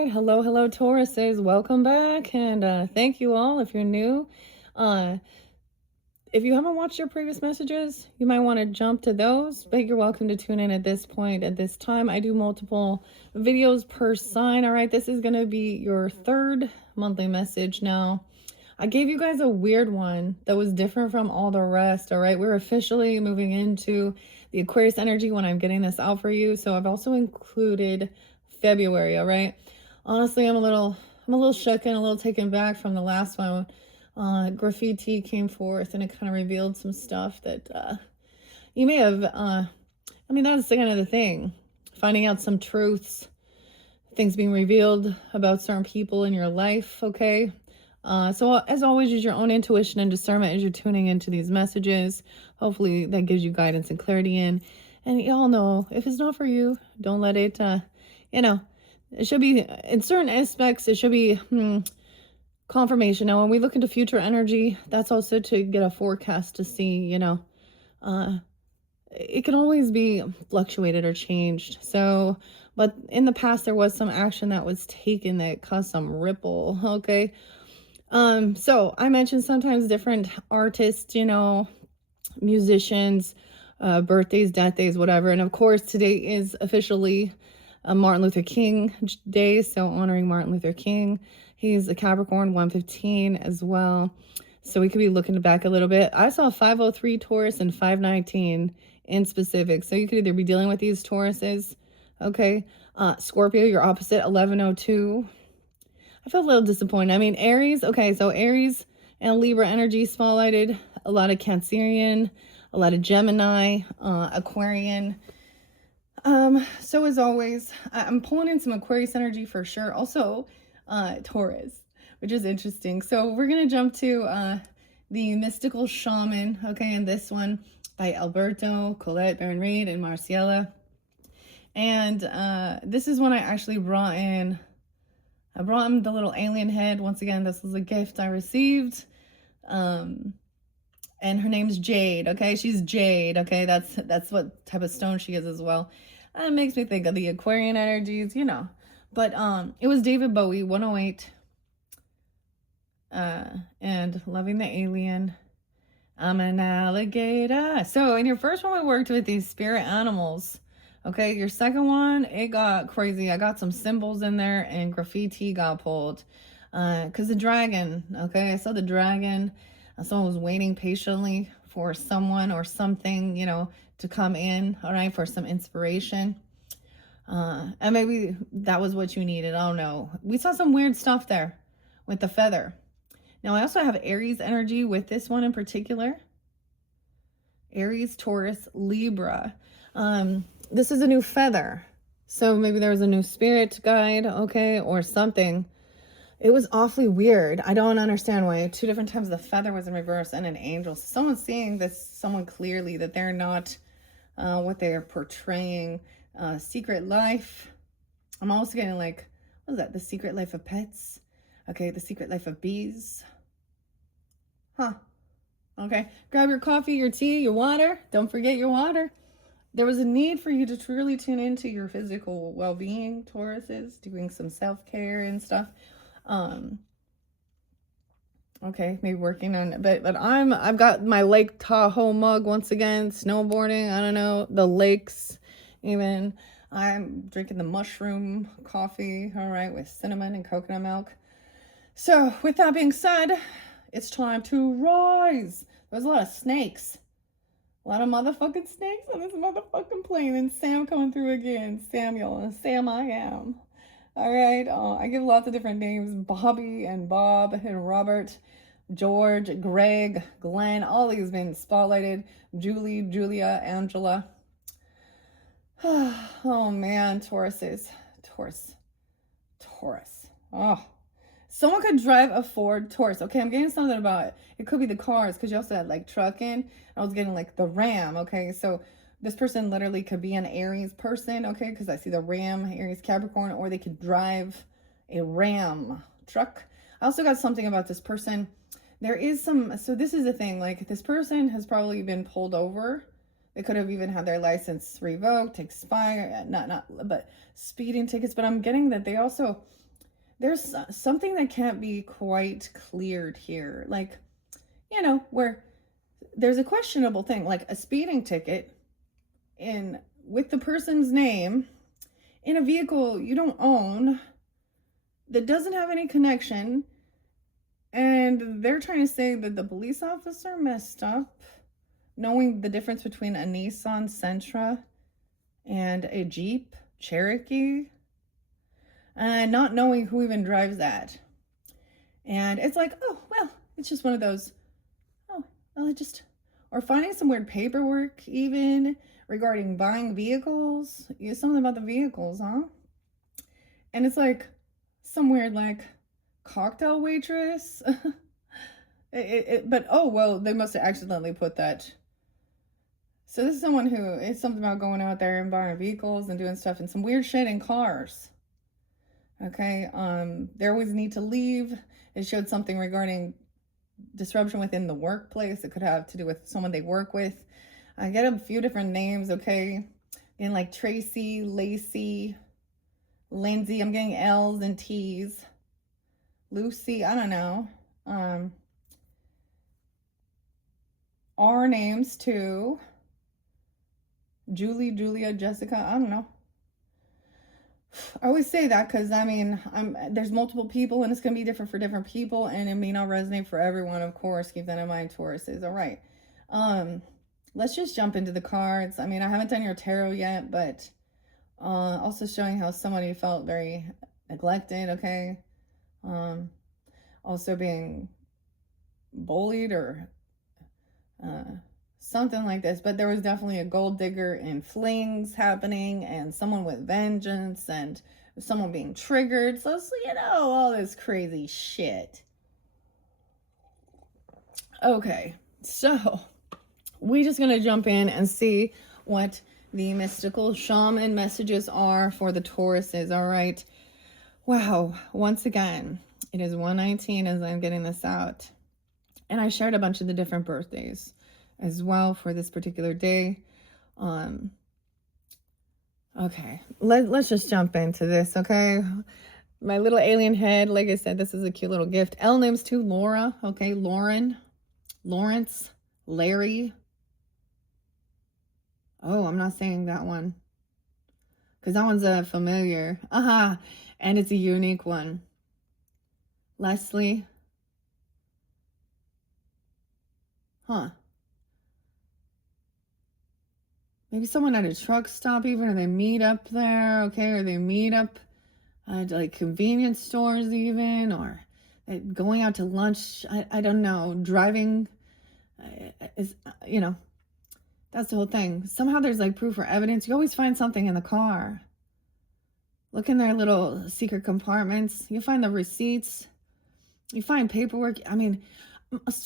right. Hello, Tauruses. Welcome back. And thank you all if you're new. Uh, if you haven't watched your previous messages, you might want to jump to those, but you're welcome to tune in at this point. At this time, I do multiple videos per sign. All right. This is going to be your third monthly message now. I gave you guys a weird one that was different from all the rest. All right. We're officially moving into the Aquarius energy when I'm getting this out for you. So I've also included February. All right. Honestly, I'm a little shook and a little taken back from the last one. Graffiti came forth and it kind of revealed some stuff that you may have. That's kind of the thing. Finding out some truths, things being revealed about certain people in your life. Okay. So as always, use your own intuition and discernment as you're tuning into these messages. Hopefully that gives you guidance and clarity in. And y'all know, if it's not for you, don't let it, it should be, in certain aspects, it should be confirmation. Now, when we look into future energy, that's also to get a forecast to see, it can always be fluctuated or changed. So, but in the past, there was some action that was taken that caused some ripple, okay? So I mentioned sometimes different artists, musicians, birthdays, death days, whatever. And of course, today is officially Martin Luther King Day, so honoring Martin Luther King. He's a Capricorn 115 as well. So we could be looking back a little bit. I saw 503 Taurus and 519 in specific. So you could either be dealing with these Tauruses, okay? Scorpio, your opposite, 1102. I felt a little disappointed. Aries, okay, so Aries and Libra energy spotlighted. A lot of Cancerian, a lot of Gemini, Aquarian. So as always, I'm pulling in some Aquarius energy for sure. Also, Taurus, which is interesting. So we're going to jump to the Mystical Shaman, okay, and this one by Alberto, Colette, Baron Reed, and Marciela. And this is one I actually brought in. I brought him the little alien head. Once again, this was a gift I received. And her name's Jade, okay? She's Jade, okay? That's what type of stone she is as well. It makes me think of the Aquarian energies, But it was David Bowie, 108. And Loving the Alien. I'm an alligator. So in your first one, we worked with these spirit animals. Okay, your second one, it got crazy. I got some symbols in there and graffiti got pulled. Because the dragon, okay, I saw the dragon. Someone was waiting patiently for someone or something, to come in, all right, for some inspiration. And maybe that was what you needed. I don't know. We saw some weird stuff there with the feather. Now, I also have Aries energy with this one in particular. Aries, Taurus, Libra. This is a new feather. So maybe there was a new spirit guide, okay, or something. It was awfully weird. I don't understand why. 2 different times the feather was in reverse and an angel. So someone's seeing this, someone clearly, that they're not what they're portraying. Secret life. I'm also getting like, what is that? The secret life of pets. Okay, the secret life of bees. Huh. Okay, grab your coffee, your tea, your water. Don't forget your water. There was a need for you to truly tune into your physical well-being, Tauruses, doing some self-care and stuff. Okay, maybe working on it, but I've got my Lake Tahoe mug once again, snowboarding, I don't know, the lakes even. I'm drinking the mushroom coffee, all right, with cinnamon and coconut milk. So with that being said, it's time to rise. There's a lot of snakes. A lot of motherfucking snakes on this motherfucking plane. And Sam coming through again. Samuel. And Sam I am. All right. I give lots of different names. Bobby and Bob and Robert, George, Greg, Glenn. All these been spotlighted. Julie, Julia, Angela. Oh, man. Tauruses. Taurus. Oh. Someone could drive a Ford Taurus. Okay, I'm getting something about it. It could be the cars, because you also had like trucking. I was getting like the Ram. Okay, so this person literally could be an Aries person. Okay, because I see the Ram, Aries, Capricorn, or they could drive a Ram truck. I also got something about this person. There is some, so this is the thing, like this person has probably been pulled over. They could have even had their license revoked, expired, but speeding tickets. But I'm getting that they also there's something that can't be quite cleared here. Like, where there's a questionable thing, like a speeding ticket with the person's name in a vehicle you don't own that doesn't have any connection, and they're trying to say that the police officer messed up knowing the difference between a Nissan Sentra and a Jeep Cherokee, and not knowing who even drives that. And it's like, oh, well, it's just one of those, oh, well, or finding some weird paperwork even regarding buying vehicles. Something about the vehicles, huh? And it's like some weird, like, cocktail waitress. But, oh, well, they must have accidentally put that. So this is someone who, it's something about going out there and buying vehicles and doing stuff and some weird shit in cars. Okay, they always need to leave. It showed something regarding disruption within the workplace. It could have to do with someone they work with. I get a few different names, okay? In like Tracy, Lacey, Lindsay. I'm getting L's and T's. Lucy, I don't know. R names too. Julie, Julia, Jessica, I don't know. I always say that because, I mean, there's multiple people and it's going to be different for different people, and it may not resonate for everyone, of course. Keep that in mind, Tauruses. All right. Let's just jump into the cards. I mean, I haven't done your tarot yet, but also showing how somebody felt very neglected, okay? Also being bullied or something like this. But there was definitely a gold digger and flings happening, and someone with vengeance, and someone being triggered. So, all this crazy shit. Okay, so we're just gonna jump in and see what the mystical shaman messages are for the Tauruses. All right. Wow. Once again, it is 1:19 as I'm getting this out, and I shared a bunch of the different birthdays as well for this particular day. Okay, let's just jump into this, okay? My little alien head, like I said, this is a cute little gift. L names too, Laura, okay? Lauren, Lawrence, Larry. Oh, I'm not saying that one, because that one's a familiar. And it's a unique one. Leslie. Maybe someone at a truck stop even, or they meet up there, okay? Or they meet up at like convenience stores even, or going out to lunch. I don't know. Driving is, that's the whole thing. Somehow there's like proof or evidence. You always find something in the car. Look in their little secret compartments. You find the receipts. You find paperwork. I mean,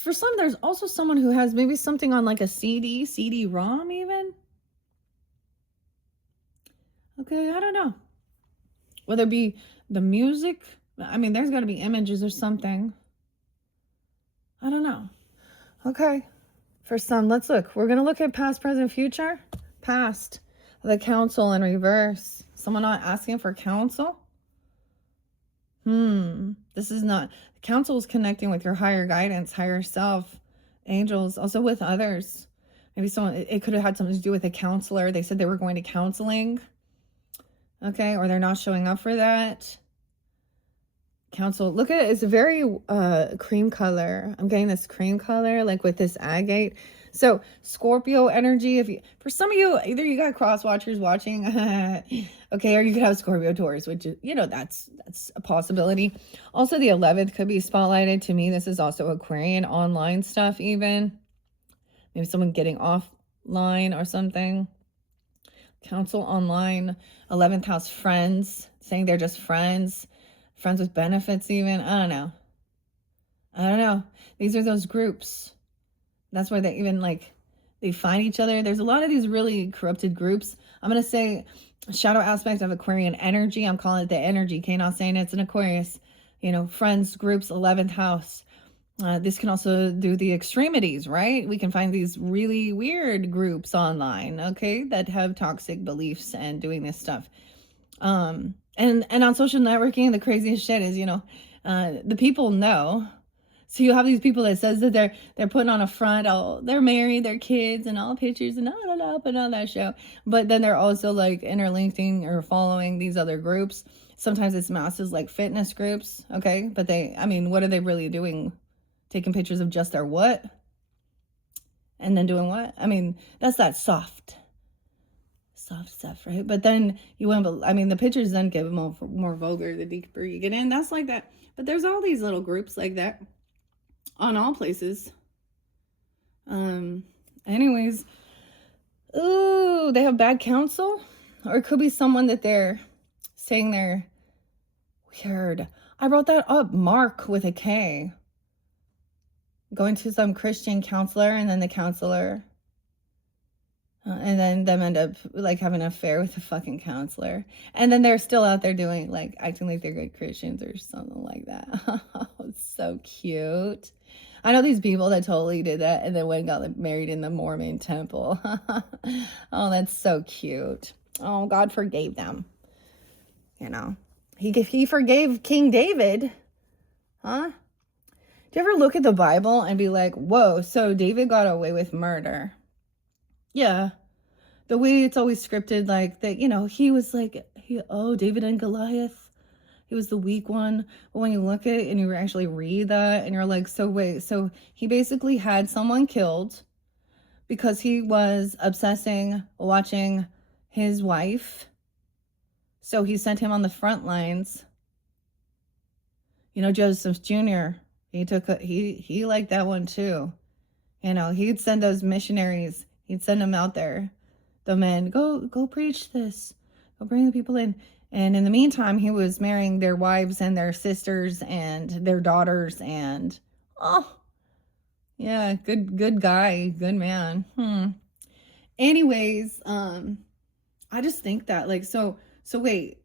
for some, there's also someone who has maybe something on like a CD-ROM even. Okay, I don't know. Whether it be the music, I mean, there's got to be images or something. I don't know. Okay, for some, let's look. We're going to look at past, present, future. Past, the council in reverse. Someone not asking for counsel? This is not, counsel is connecting with your higher guidance, higher self, angels, also with others. Maybe someone, it could have had something to do with a counselor. They said they were going to counseling. Okay, or they're not showing up for that. Council, look at it. It's a very cream color. I'm getting this cream color, like with this agate. So Scorpio energy. For some of you, either you got cross watchers watching, okay, or you could have Scorpio Taurus, which is, that's a possibility. Also, the 11th could be spotlighted. To me, this is also Aquarian online stuff. Even maybe someone getting offline or something. Council online, 11th house, friends, saying they're just friends with benefits even. I don't know. These are those groups. That's why they even they find each other. There's a lot of these really corrupted groups. I'm going to say shadow aspect of Aquarian energy. I'm calling it the energy. Okay, not saying it's an Aquarius. Friends, groups, 11th house. This can also do the extremities, right? We can find these really weird groups online, okay, that have toxic beliefs and doing this stuff. And on social networking, the craziest shit is, the people know. So you have these people that says that they're putting on a front, oh, they're married, their kids, and all pictures and all put on that show. But then they're also like interlinking or following these other groups. Sometimes it's masses like fitness groups, okay? But what are they really doing? Taking pictures of just their what? And then doing what? That's that soft stuff, right? But then the pictures then get more vulgar the deeper you get in. That's like that. But there's all these little groups like that on all places. Anyways, ooh, they have bad counsel, or it could be someone that they're saying they're weird. I wrote that up. Mark with a K. Going to some Christian counselor, and then the counselor, and then them end up like having an affair with the fucking counselor, and then they're still out there doing like acting like they're good Christians or something like that. It's so cute. I know these people that totally did that and then went and got married in the Mormon temple. Oh, that's so cute. Oh, God forgave them. He forgave King David. Huh? Do you ever look at the Bible and be like, whoa, so David got away with murder? Yeah. The way it's always scripted, like that, he was like, David and Goliath. He was the weak one. But when you look at it and you actually read that and you're like, so wait, so he basically had someone killed because he was obsessing, watching his wife. So he sent him on the front lines. Joseph Jr., he liked that one too. He'd send those missionaries, he'd send them out there. The men, go preach this. Go bring the people in. And in the meantime, he was marrying their wives and their sisters and their daughters. And, oh, yeah, good guy, good man. Anyways, I just think that, like, so wait.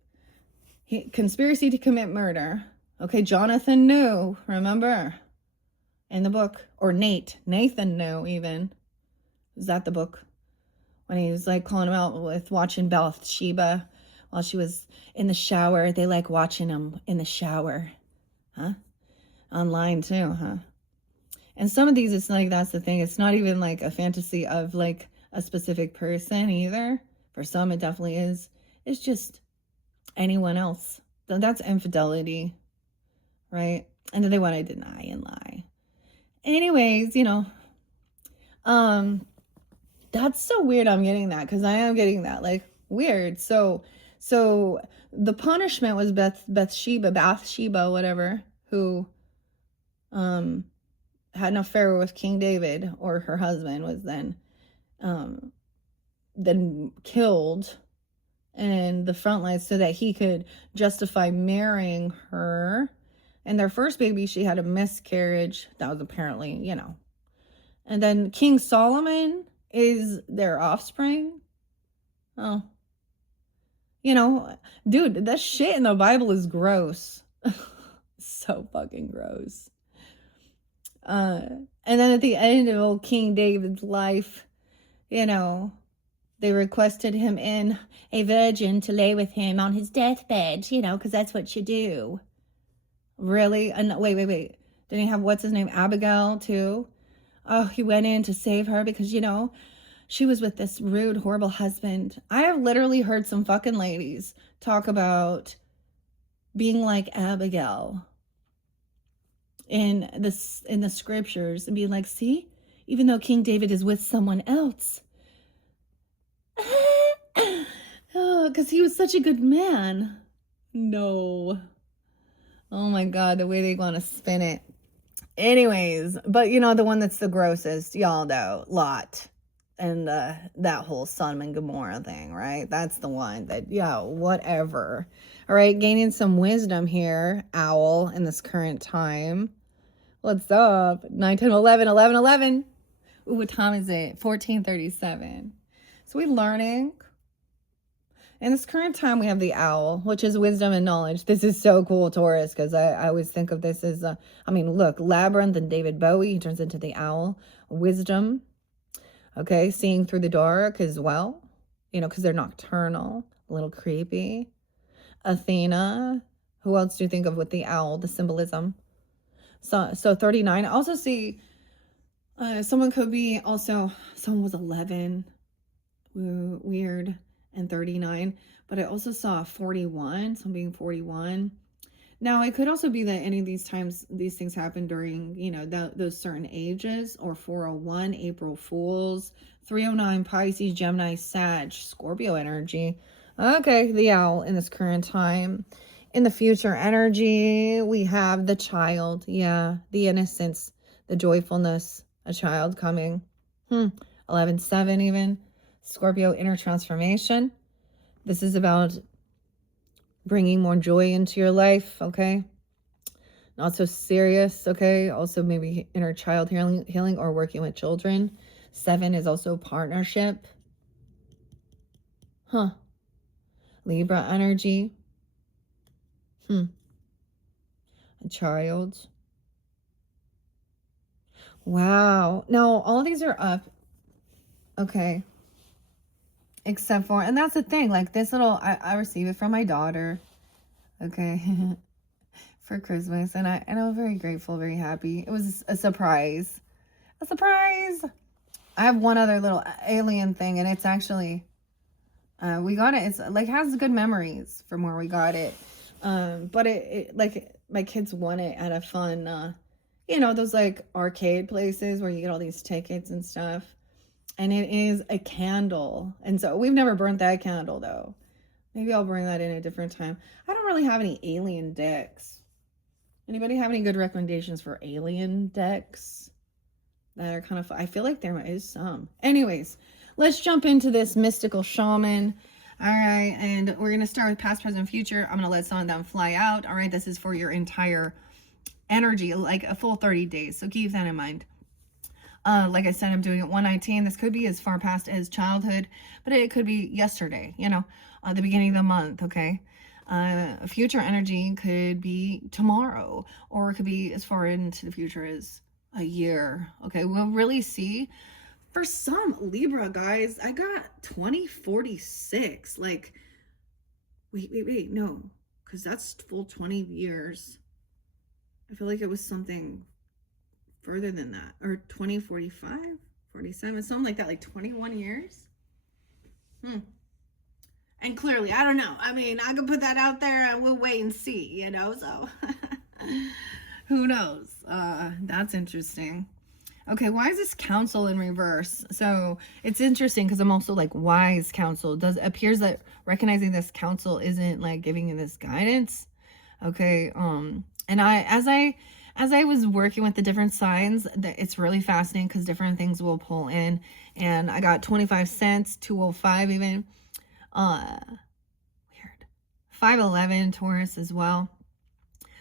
Conspiracy to commit murder. Okay, Jonathan knew, remember? In the book. Or Nathan knew, even. Is that the book? When he was, like, calling him out with watching Bathsheba while she was in the shower. They like watching him in the shower. Huh? Online too, huh? And some of these, it's like, that's the thing. It's not even like a fantasy of like a specific person either. For some, it definitely is. It's just anyone else. That's infidelity, right? And then they want to deny and lie. Anyways, that's so weird. I'm getting that, because I am getting that, like, weird. So the punishment was Bathsheba, whatever, who had an affair with King David, or her husband, was then killed in the front lines so that he could justify marrying her. And their first baby, she had a miscarriage. That was apparently, And then King Solomon is their offspring. Oh. Dude, that shit in the Bible is gross. So fucking gross. And then at the end of old King David's life, they requested him in a virgin to lay with him on his deathbed, because that's what you do. Really? And wait. Didn't he have, what's his name, Abigail, too? Oh, he went in to save her because, she was with this rude, horrible husband. I have literally heard some fucking ladies talk about being like Abigail in the scriptures and being like, see, even though King David is with someone else, because he was such a good man. No. Oh my God, the way they want to spin it. Anyways, but the one that's the grossest, y'all know, Lot. And that whole Sodom and Gomorrah thing, right? That's the one that, whatever. All right, gaining some wisdom here, owl, in this current time. What's up? 9, 10, 11, 11, 11. Ooh, what time is it? 14:37. So we're learning. In this current time, we have the owl, which is wisdom and knowledge. This is so cool, Taurus, because I always think of this as, look, Labyrinth and David Bowie, he turns into the owl. Wisdom. Okay, seeing through the dark as well, because they're nocturnal, a little creepy. Athena. Who else do you think of with the owl, the symbolism? So 39. I also see someone could be also, someone was 11. Ooh, weird. And 39. But I also saw 41, someone being 41. Now, it could also be that any of these times, these things happen during, you know, those certain ages, or 401, April Fools, 309, Pisces, Gemini, Sag, Scorpio energy. Okay, the owl in this current time. In the future energy, we have the child. Yeah, the innocence, the joyfulness, a child coming. 11-7 even. Scorpio inner transformation. This is about bringing more joy into your life, okay? Not so serious, okay? Also maybe inner child healing or working with children. 7 is also partnership. Libra energy. A child. Wow. Now, all these are up. Okay. Except for, and that's the thing, like this little, I received it from my daughter. Okay. For Christmas, and I was very grateful, very happy. It was a surprise. A surprise. I have one other little alien thing, and it's actually we got it. It's like has good memories from where we got it. But it like my kids won it at a fun you know, those like arcade places where you get all these tickets and stuff. And it is a candle. And so we've never burnt that candle though. Maybe I'll bring that in a different time. I don't really have any alien decks. Anybody have any good recommendations for alien decks that are kind of fun? I feel like there is some. Anyways, let's jump into this mystical shaman. All right, and we're going to start with past, present, future. I'm going to let some of them fly out. All right, this is for your entire energy, like a full 30 days. So keep that in mind. Like I said, I'm doing it 119. This could be as far past as childhood, but it could be yesterday, you know, the beginning of the month, okay? Future energy could be tomorrow, or it could be as far into the future as a year. Okay, we'll really see. For some Libra guys, I got 2046. Like, wait, no, because that's full 20 years. I feel like it was something further than that, or 2045, 47, something like that, like 21 years. And clearly, I don't know. I mean, I could put that out there and we'll wait and see, you know, so who knows? That's interesting. Okay, why is this council in reverse? So it's interesting because I'm also like, wise council. Appears that recognizing this council isn't like giving you this guidance. Okay, and as I was working with the different signs, it's really fascinating because different things will pull in. And I got 25 cents, 205 even. Weird. 511 Taurus as well.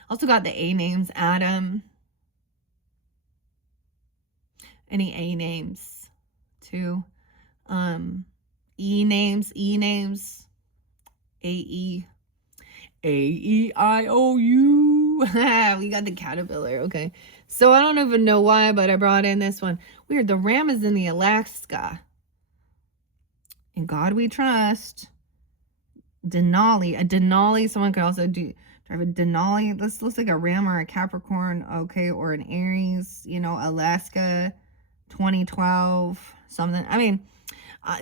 Also got the A names, Adam. Any A names too. E names, AE. AEIOU. We got the caterpillar. Okay. So I don't even know why, but I brought in this one. Weird. The ram is in the Alaska. In God we trust. Denali. A Denali. Someone could also drive a Denali. This looks like a ram or a Capricorn. Okay. Or an Aries. You know, Alaska 2012. Something. I mean,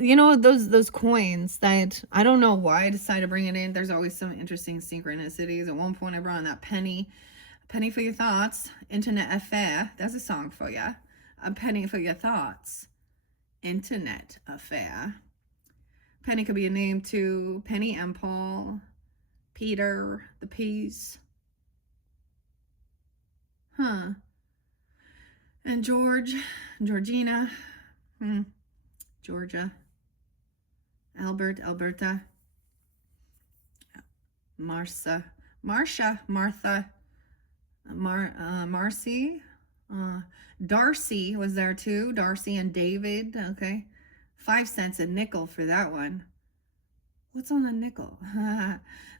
you know, those coins that I don't know why I decided to bring it in. There's always some interesting synchronicities. At one point I brought in that penny for your thoughts, internet affair. That's a song for you. A penny for your thoughts, internet affair. Penny could be a name too. Penny and Paul, Peter, the Peas. And George, Georgina. Georgia, Albert, Alberta, Marcia, Martha, Marcy, Darcy was there too. Darcy and David. Okay, 5 cents a nickel for that one. What's on a nickel?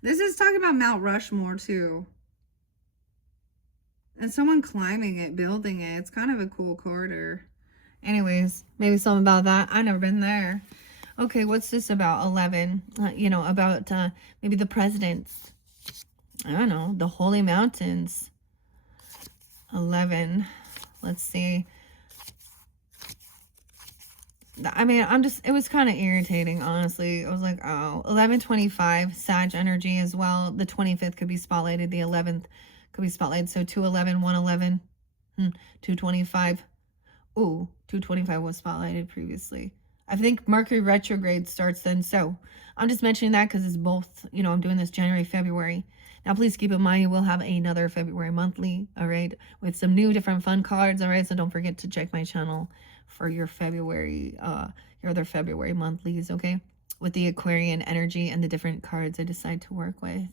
This is talking about Mount Rushmore too. And someone climbing it, building it. It's kind of a cool corridor. Anyways, maybe something about that. I've never been there. Okay, what's this about? 11. About maybe the presidents. I don't know. The Holy Mountains. 11. Let's see. I mean, it was kind of irritating, honestly. I was like, oh, 11:25, Sag energy as well. The 25th could be spotlighted. The 11th could be spotlighted. So 211, 111, 225. Ooh, 225 was spotlighted previously. I think Mercury retrograde starts then. So I'm just mentioning that because it's both, I'm doing this January, February. Now, please keep in mind, we'll have another February monthly, all right, with some new different fun cards, all right? So don't forget to check my channel for your other February monthlies, okay? With the Aquarian energy and the different cards I decide to work with.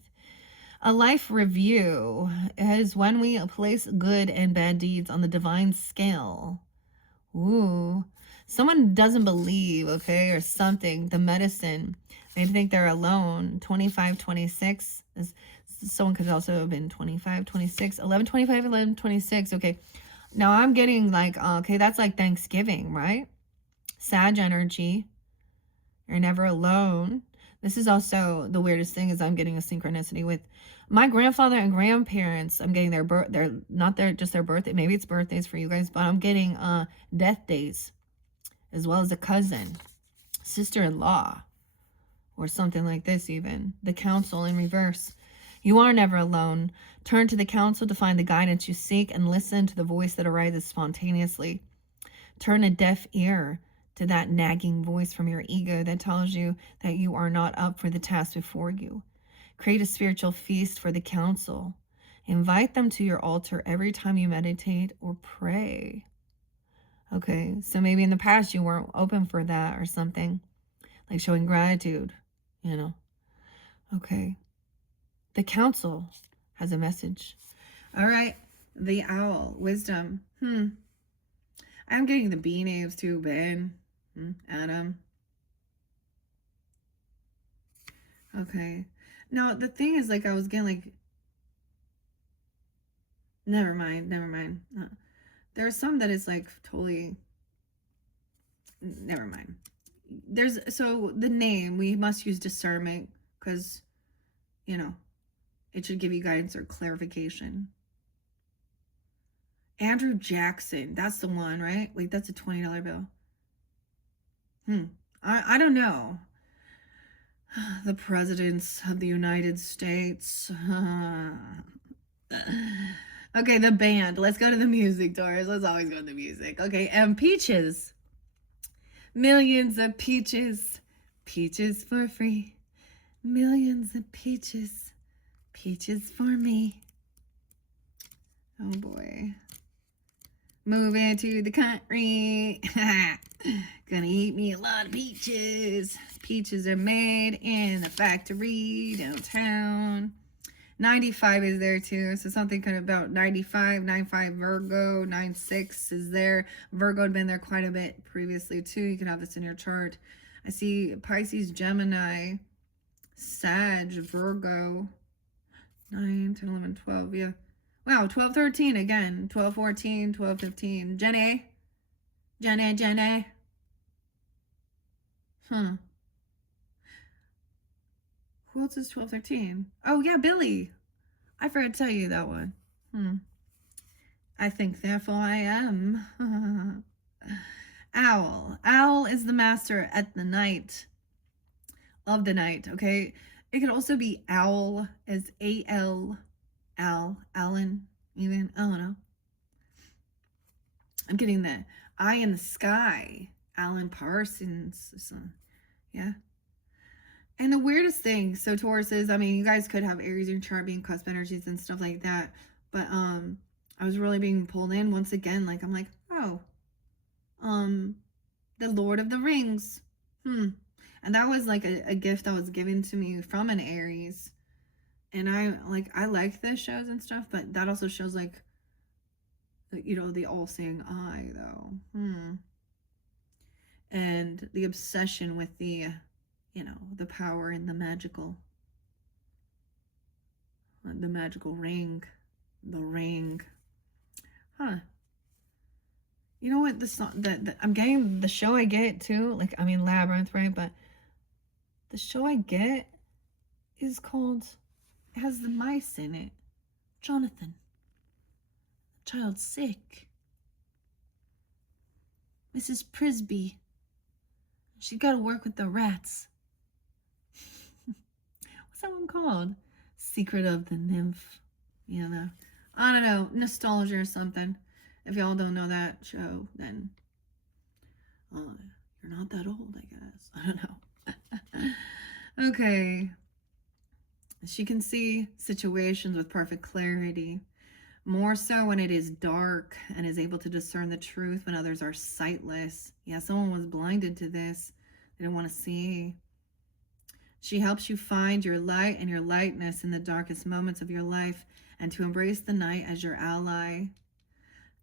A life review is when we place good and bad deeds on the divine scale. Ooh, someone doesn't believe, okay, or something, the medicine. They think they're alone. 25, 26. Someone could also have been 25, 26, 11, 25, 11, 26. Okay, now I'm getting like, okay, that's like Thanksgiving, right? Sag energy. You're never alone. This is also the weirdest thing is I'm getting a synchronicity with my grandfather and grandparents. I'm getting they're not just their birthday. Maybe it's birthdays for you guys, but I'm getting death days as well as a cousin, sister-in-law, or something like this even. The council in reverse. You are never alone. Turn to the council to find the guidance you seek and listen to the voice that arises spontaneously. Turn a deaf ear to that nagging voice from your ego that tells you that you are not up for the task before you. Create a spiritual feast for the council. Invite them to your altar every time you meditate or pray. Okay, so maybe in the past you weren't open for that or something, like showing gratitude, Okay, the council has a message. All right, the owl, wisdom. I'm getting the bee names too, Ben. Adam. Okay. Now, the thing is, like, I was getting, like, never mind. There are some that is, like, totally, never mind. So the name, we must use discernment, because, it should give you guidance or clarification. Andrew Jackson, that's the one, right? Wait, that's a $20 bill. I don't know. The presidents of the United States. Okay, the band. Let's go to the music, Taurus. Let's always go to the music. Okay, and peaches. Millions of peaches. Peaches for free. Millions of peaches. Peaches for me. Oh boy. Moving to the country. Gonna eat me a lot of peaches. Peaches are made in the factory downtown. 95 is there too. So something kind of about 95, 95 Virgo, 96 is there. Virgo had been there quite a bit previously too. You can have this in your chart. I see Pisces, Gemini, Sag, Virgo, 9, 10, 11, 12. Yeah. Wow, 12, 13 again. 12, 14, 12, 15. Jenny. Who else is 12, 13? Oh, yeah, Billy. I forgot to tell you that one. I think, therefore, I am. Owl. Owl is the master at the night. Of the night, okay? It could also be owl as A-L. Alan, even. I don't know. I'm getting the eye in the sky. Alan Parsons. So, yeah. And the weirdest thing, so Taurus is, I mean, you guys could have Aries in your chart being cusp energies and stuff like that. But I was really being pulled in once again. Like, I'm like, oh, the Lord of the Rings. And that was like a gift that was given to me from an Aries. And I like the shows and stuff, but that also shows like, the all-seeing eye though. And the obsession with the, the power and the magical ring, the ring. You know what? The song that I'm getting, the show I get too, like, I mean, Labyrinth, right? But the show I get is called, it has the mice in it. Jonathan. Child sick. Mrs. Prisby. She got to work with the rats. What's that one called? Secret of the Nymph. You know, I don't know, nostalgia or something. If y'all don't know that show, then you're not that old, I guess. I don't know. Okay. She can see situations with perfect clarity, more so when it is dark, and is able to discern the truth when others are sightless. Yeah, someone was blinded to this. They didn't want to see. She helps you find your light and your lightness in the darkest moments of your life, and to embrace the night as your ally.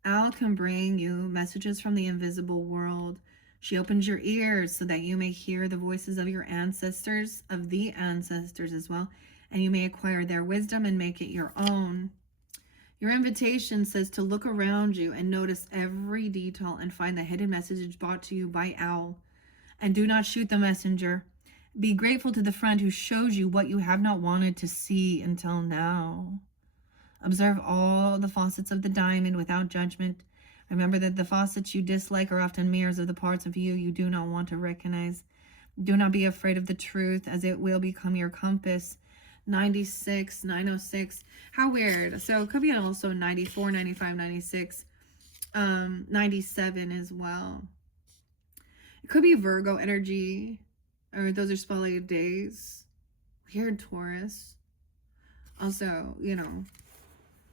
Al can bring you messages from the invisible world. She opens your ears so that you may hear the voices of your ancestors, of the ancestors as well, and you may acquire their wisdom and make it your own. Your invitation says to look around you and notice every detail and find the hidden message brought to you by Owl. And do not shoot the messenger. Be grateful to the friend who shows you what you have not wanted to see until now. Observe all the facets of the diamond without judgment. Remember that the facets you dislike are often mirrors of the parts of you you do not want to recognize. Do not be afraid of the truth, as it will become your compass. 96, 906. How weird. So it could be also 94, 95, 96, 97 as well. It could be Virgo energy, or those are spotlighted days. Weird. Taurus. Also, you know,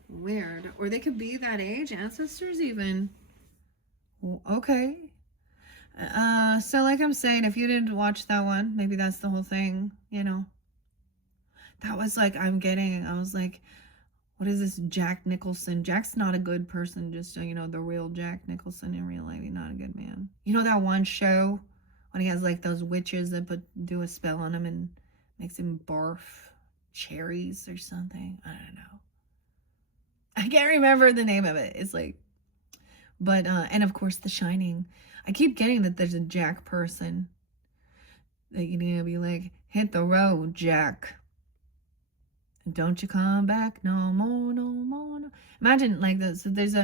weird. Or they could be that age, ancestors even. Okay. So like I'm saying, if you didn't watch that one, maybe that's the whole thing, you know. That was like, I was like, what is this Jack Nicholson? Jack's not a good person, just so you know, the real Jack Nicholson in real life, he's not a good man. You know that one show when he has like those witches that do a spell on him and makes him barf cherries or something? I don't know. I can't remember the name of it. It's like, but, and of course, The Shining. I keep getting that there's a Jack person that you need to be like, hit the road, Jack. Don't you come back no more, no more, no. Imagine like this. So there's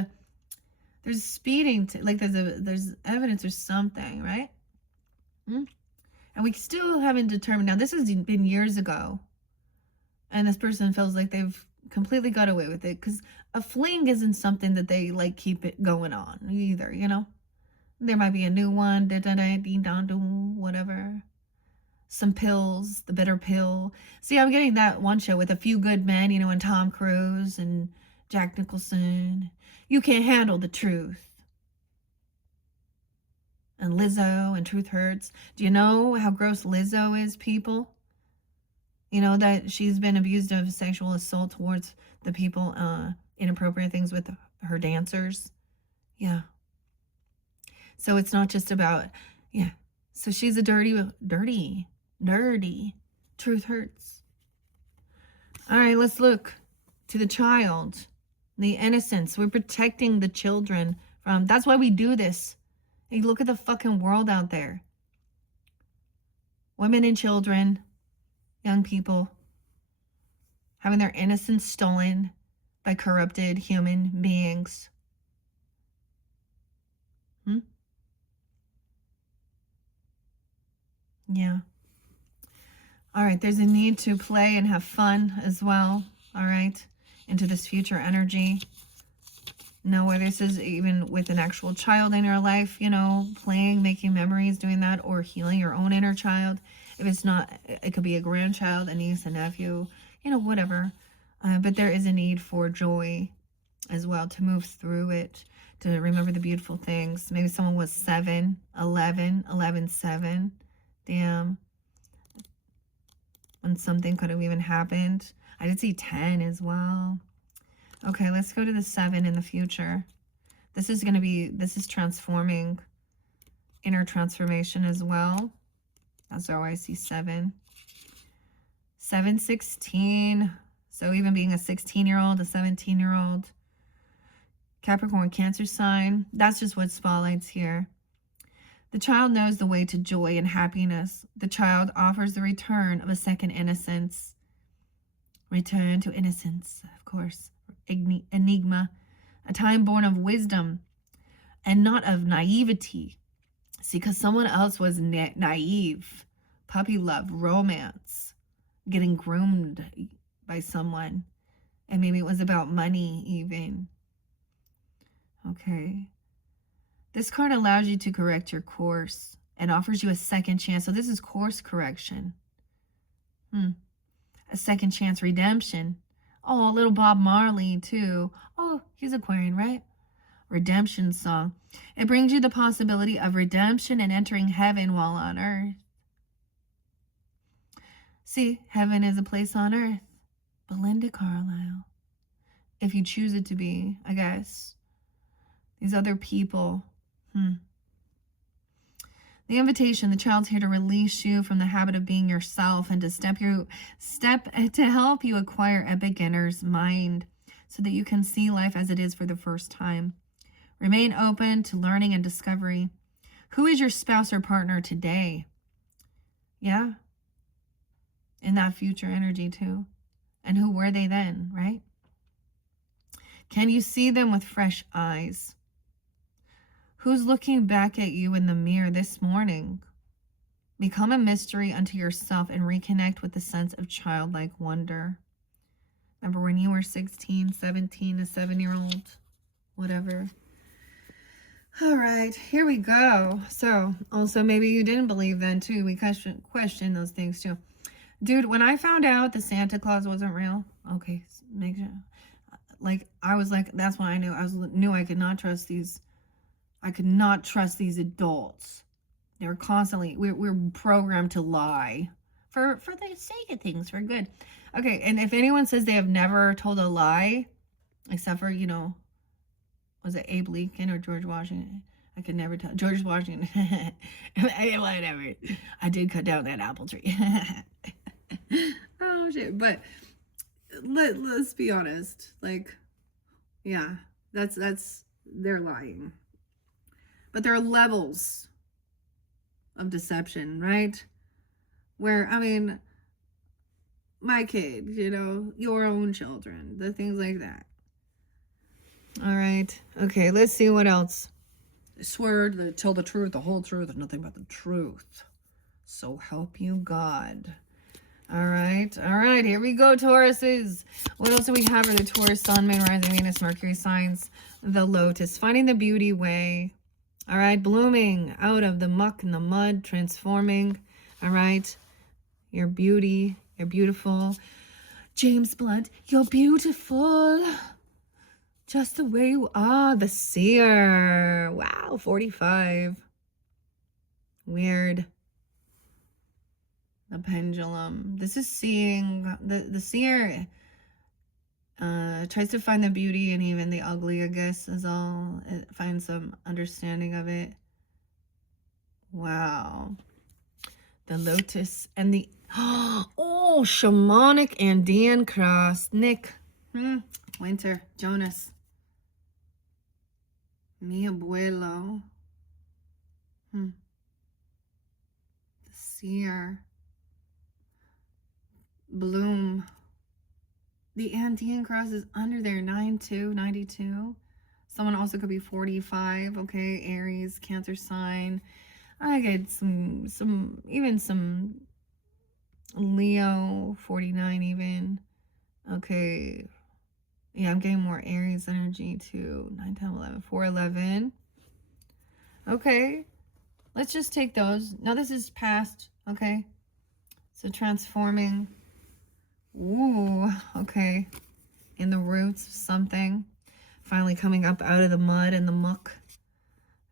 speeding, like there's evidence or something, right? And we still haven't determined. Now, this has been years ago, and this person feels like they've completely got away with it, because a fling isn't something that they like keep it going on either, you know. There might be a new one, whatever. Some pills, the bitter pill. See, I'm getting that one show with A Few Good Men, you know, and Tom Cruise and Jack Nicholson. You Can't Handle the Truth. And Lizzo and Truth Hurts. Do you know how gross Lizzo is, people? You know that she's been abused of sexual assault towards the people, inappropriate things with her dancers. Yeah. So it's not just about, yeah. So she's a dirty. Truth hurts. All right, let's look to the child, the innocence. We're protecting the children from, that's why we do this. Hey, look at the fucking world out there. Women and children, young people, having their innocence stolen by corrupted human beings. Yeah. All right, there's a need to play and have fun as well, all right, into this future energy. Know whether this is even with an actual child in your life, you know, playing, making memories, doing that, or healing your own inner child. If it's not, it could be a grandchild, a niece, a nephew, you know, whatever. But there is a need for joy as well, to move through it, to remember the beautiful things. Maybe someone was 7, 11, 11, 7. Damn. When something could have even happened. I did see 10 as well. Okay, let's go to the 7 in the future. This is going to be, this is transforming, inner transformation as well. That's how I see 7. 7, 16. So even being a 16-year-old, a 17-year-old, Capricorn, Cancer sign. That's just what spotlights here. The child knows the way to joy and happiness. The child offers the return of a second innocence. Return to innocence, of course. Enigma. A time born of wisdom and not of naivety. See, because someone else was naive. Puppy love, romance, getting groomed by someone. And maybe it was about money even. Okay. This card allows you to correct your course and offers you a second chance. So this is course correction. A second chance redemption. Oh, a little Bob Marley too. Oh, he's Aquarian, right? Redemption song. It brings you the possibility of redemption and entering heaven while on earth. See, heaven is a place on earth. Belinda Carlisle. If you choose it to be, I guess. These other people. The invitation, the child's here to release you from the habit of being yourself and to step to help you acquire a beginner's mind so that you can see life as it is for the first time. Remain open to learning and discovery. Who is your spouse or partner today? Yeah. In that future energy too. And who were they then, right? Can you see them with fresh eyes? Who's looking back at you in the mirror this morning? Become a mystery unto yourself and reconnect with the sense of childlike wonder. Remember when you were 16, 17, a 7-year-old, whatever. All right, here we go. So also maybe you didn't believe then too. We question those things too. Dude, when I found out the Santa Claus wasn't real, okay, make sure. Like, I was like, that's when I knew I could not trust these. I could not trust these adults. They were constantly, we're programmed to lie for the sake of things, for good. Okay, and if anyone says they have never told a lie, except for, was it Abe Lincoln or George Washington? I could never tell. George Washington. Whatever. I did cut down that apple tree. Oh, shit. But let's be honest. Like, yeah, they're lying. But there are levels of deception, right? Where, I mean, my kid, your own children, the things like that. All right. Okay, let's see what else. I swear to tell the truth, the whole truth, and nothing but the truth. So help you God. All right. Here we go, Tauruses. What else do we have for the Taurus, Sun, Moon, Rising, Venus, Mercury signs? The Lotus, finding the beauty way. All right, blooming out of the muck and the mud, transforming. All right, your beauty, you're beautiful. James Blunt, you're beautiful. Just the way you are. The Seer. Wow, 45. Weird. The Pendulum. This is seeing, the Seer tries to find the beauty and even the ugly, I guess, is all. It finds some understanding of it. Wow. The Lotus and the, oh, Shamanic Andean Cross. Nick. Winter. Jonas. Mi abuelo. The Seer. Bloom. The Andean cross is under there, 92. Someone also could be 45, okay? Aries, Cancer sign. I get some Leo, 49 even. Okay. Yeah, I'm getting more Aries energy too. 9, 10, 11, 4, 11. Okay. Let's just take those. Now this is past, okay? So transforming. Ooh, okay. In the roots of something. Finally coming up out of the mud and the muck.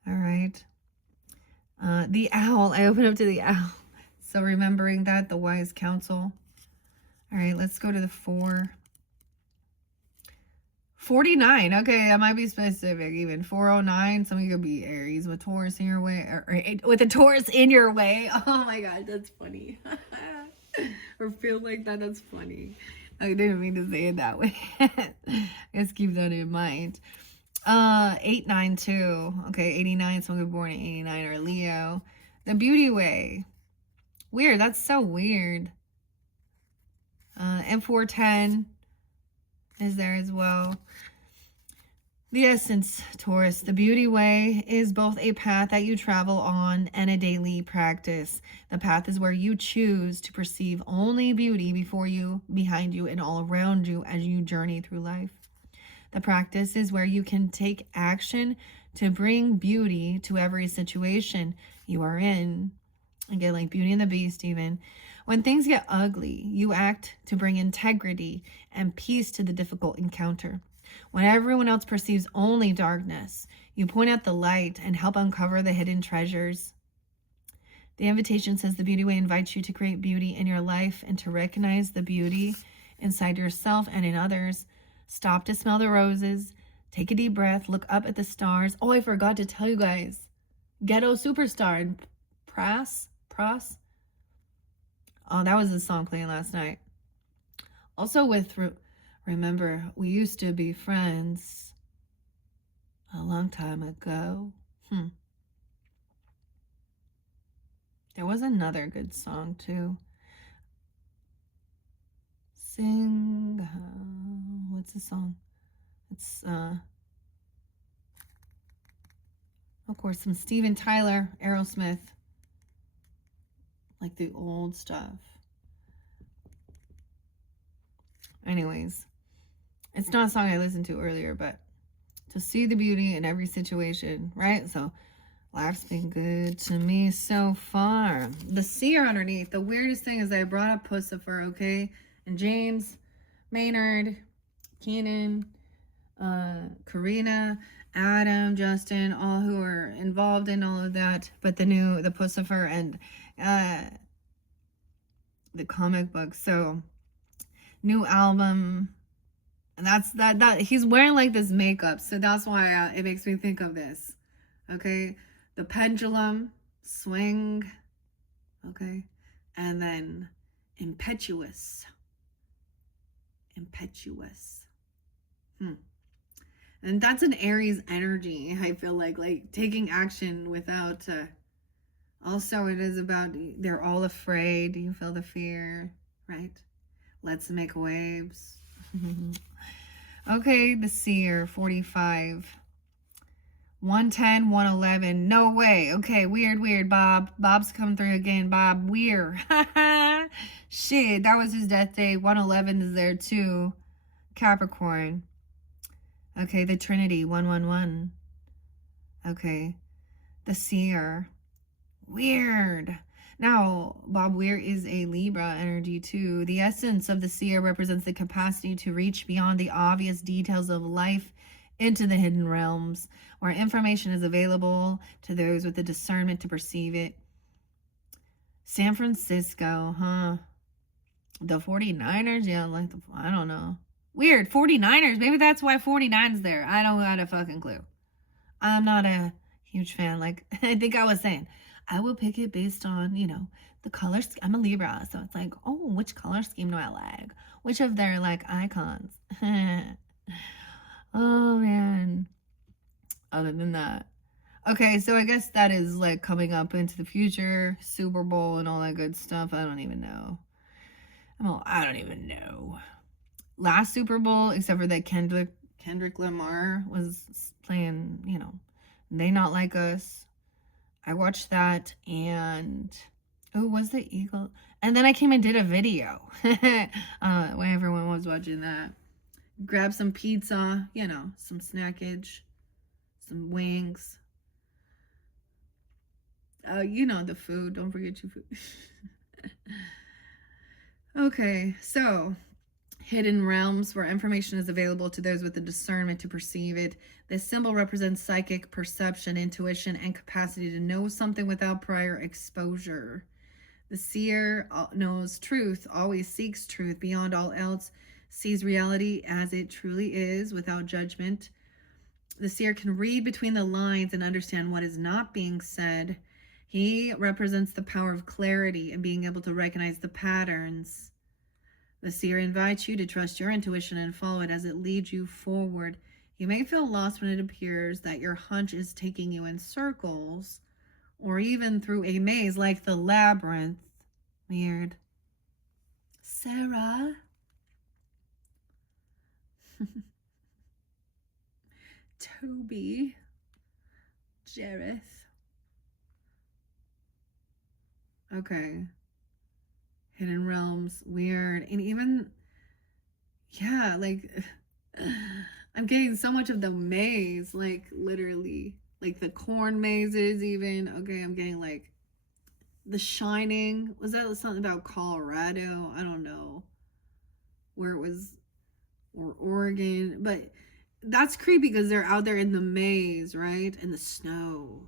All right. The owl. I open up to the owl. So remembering that, the wise counsel. All right, let's go to the 4. 49. Okay, I might be specific. Even 409. Some of you could be Aries with Taurus in your way. Or with a Taurus in your way. Oh my God, that's funny. Or feel like that. That's funny. I didn't mean to say it that way. Just keep that in mind. 892. Okay, 89. Someone born in 89 or Leo. The beauty way. Weird. That's so weird. And 410 is there as well. The essence, Taurus, the beauty way is both a path that you travel on and a daily practice. The path is where you choose to perceive only beauty before you, behind you, and all around you as you journey through life. The practice is where you can take action to bring beauty to every situation you are in. Again, like Beauty and the Beast, even. When things get ugly, you act to bring integrity and peace to the difficult encounter. When everyone else perceives only darkness, you point out the light and help uncover the hidden treasures. The invitation says the beauty way invites you to create beauty in your life and to recognize the beauty inside yourself and in others. Stop to smell the roses. Take a deep breath. Look up at the stars. Oh, I forgot to tell you guys. Ghetto Superstar. Pras. Oh, that was the song playing last night. Also with Remember, we used to be friends a long time ago. There was another good song too. Sing. What's the song? It's of course some Steven Tyler, Aerosmith, like the old stuff. Anyways, it's not a song I listened to earlier, but to see the beauty in every situation, right? So life's been good to me so far. The Seer underneath. The weirdest thing is I brought up Pussifer, okay? And James, Maynard, Keenan, Karina, Adam, Justin, all who are involved in all of that. But the Pussifer and the comic book. So new album. And that's that he's wearing like this makeup. So that's why it makes me think of this. Okay. The pendulum, swing. Okay. And then impetuous. And that's an Aries energy. I feel like taking action without also it is about they're all afraid. Do you feel the fear, right? Let's make waves. Okay, the Seer 45. 110, 111. No way. Okay, weird, Bob. Bob's coming through again. Bob, weird. Shit, that was his death day. 111 is there too. Capricorn. Okay, the Trinity, 111. Okay, the Seer. Weird. Now, Bob Weir is a Libra energy too. The essence of the Seer represents the capacity to reach beyond the obvious details of life into the hidden realms, where information is available to those with the discernment to perceive it. San Francisco, huh? The 49ers? Yeah, I don't know. Weird, 49ers. Maybe that's why 49's there. I don't got a fucking clue. I'm not a huge fan. Like, I think I was saying, I will pick it based on, the color. I'm a Libra, so it's like, oh, which color scheme do I like? Which of their, icons? Oh, man. Other than that. Okay, so I guess that is, coming up into the future. Super Bowl and all that good stuff. I don't even know. I don't even know. Last Super Bowl, except for that Kendrick Lamar was playing, They Not Like Us. I watched that, and was the Eagle? And then I came and did a video when everyone was watching that. Grab some pizza, some snackage, some wings. The food. Don't forget your food. Okay, so hidden realms where information is available to those with the discernment to perceive it. This symbol represents psychic perception, intuition, and capacity to know something without prior exposure. The Seer knows truth, always seeks truth beyond all else, sees reality as it truly is without judgment. The Seer can read between the lines and understand what is not being said. He represents the power of clarity and being able to recognize the patterns. The Seer invites you to trust your intuition and follow it as it leads you forward You may feel lost when it appears that your hunch is taking you in circles or even through a maze like the labyrinth. Weird. Sarah. Toby. Jareth. Okay. Hidden realms. Weird. And even, yeah, like, I'm getting so much of the maze, like, literally. Like the corn mazes, even. Okay, I'm getting, like, The Shining. Was that something about Colorado? I don't know. Where it was, or Oregon. But that's creepy because they're out there in the maze, right? In the snow.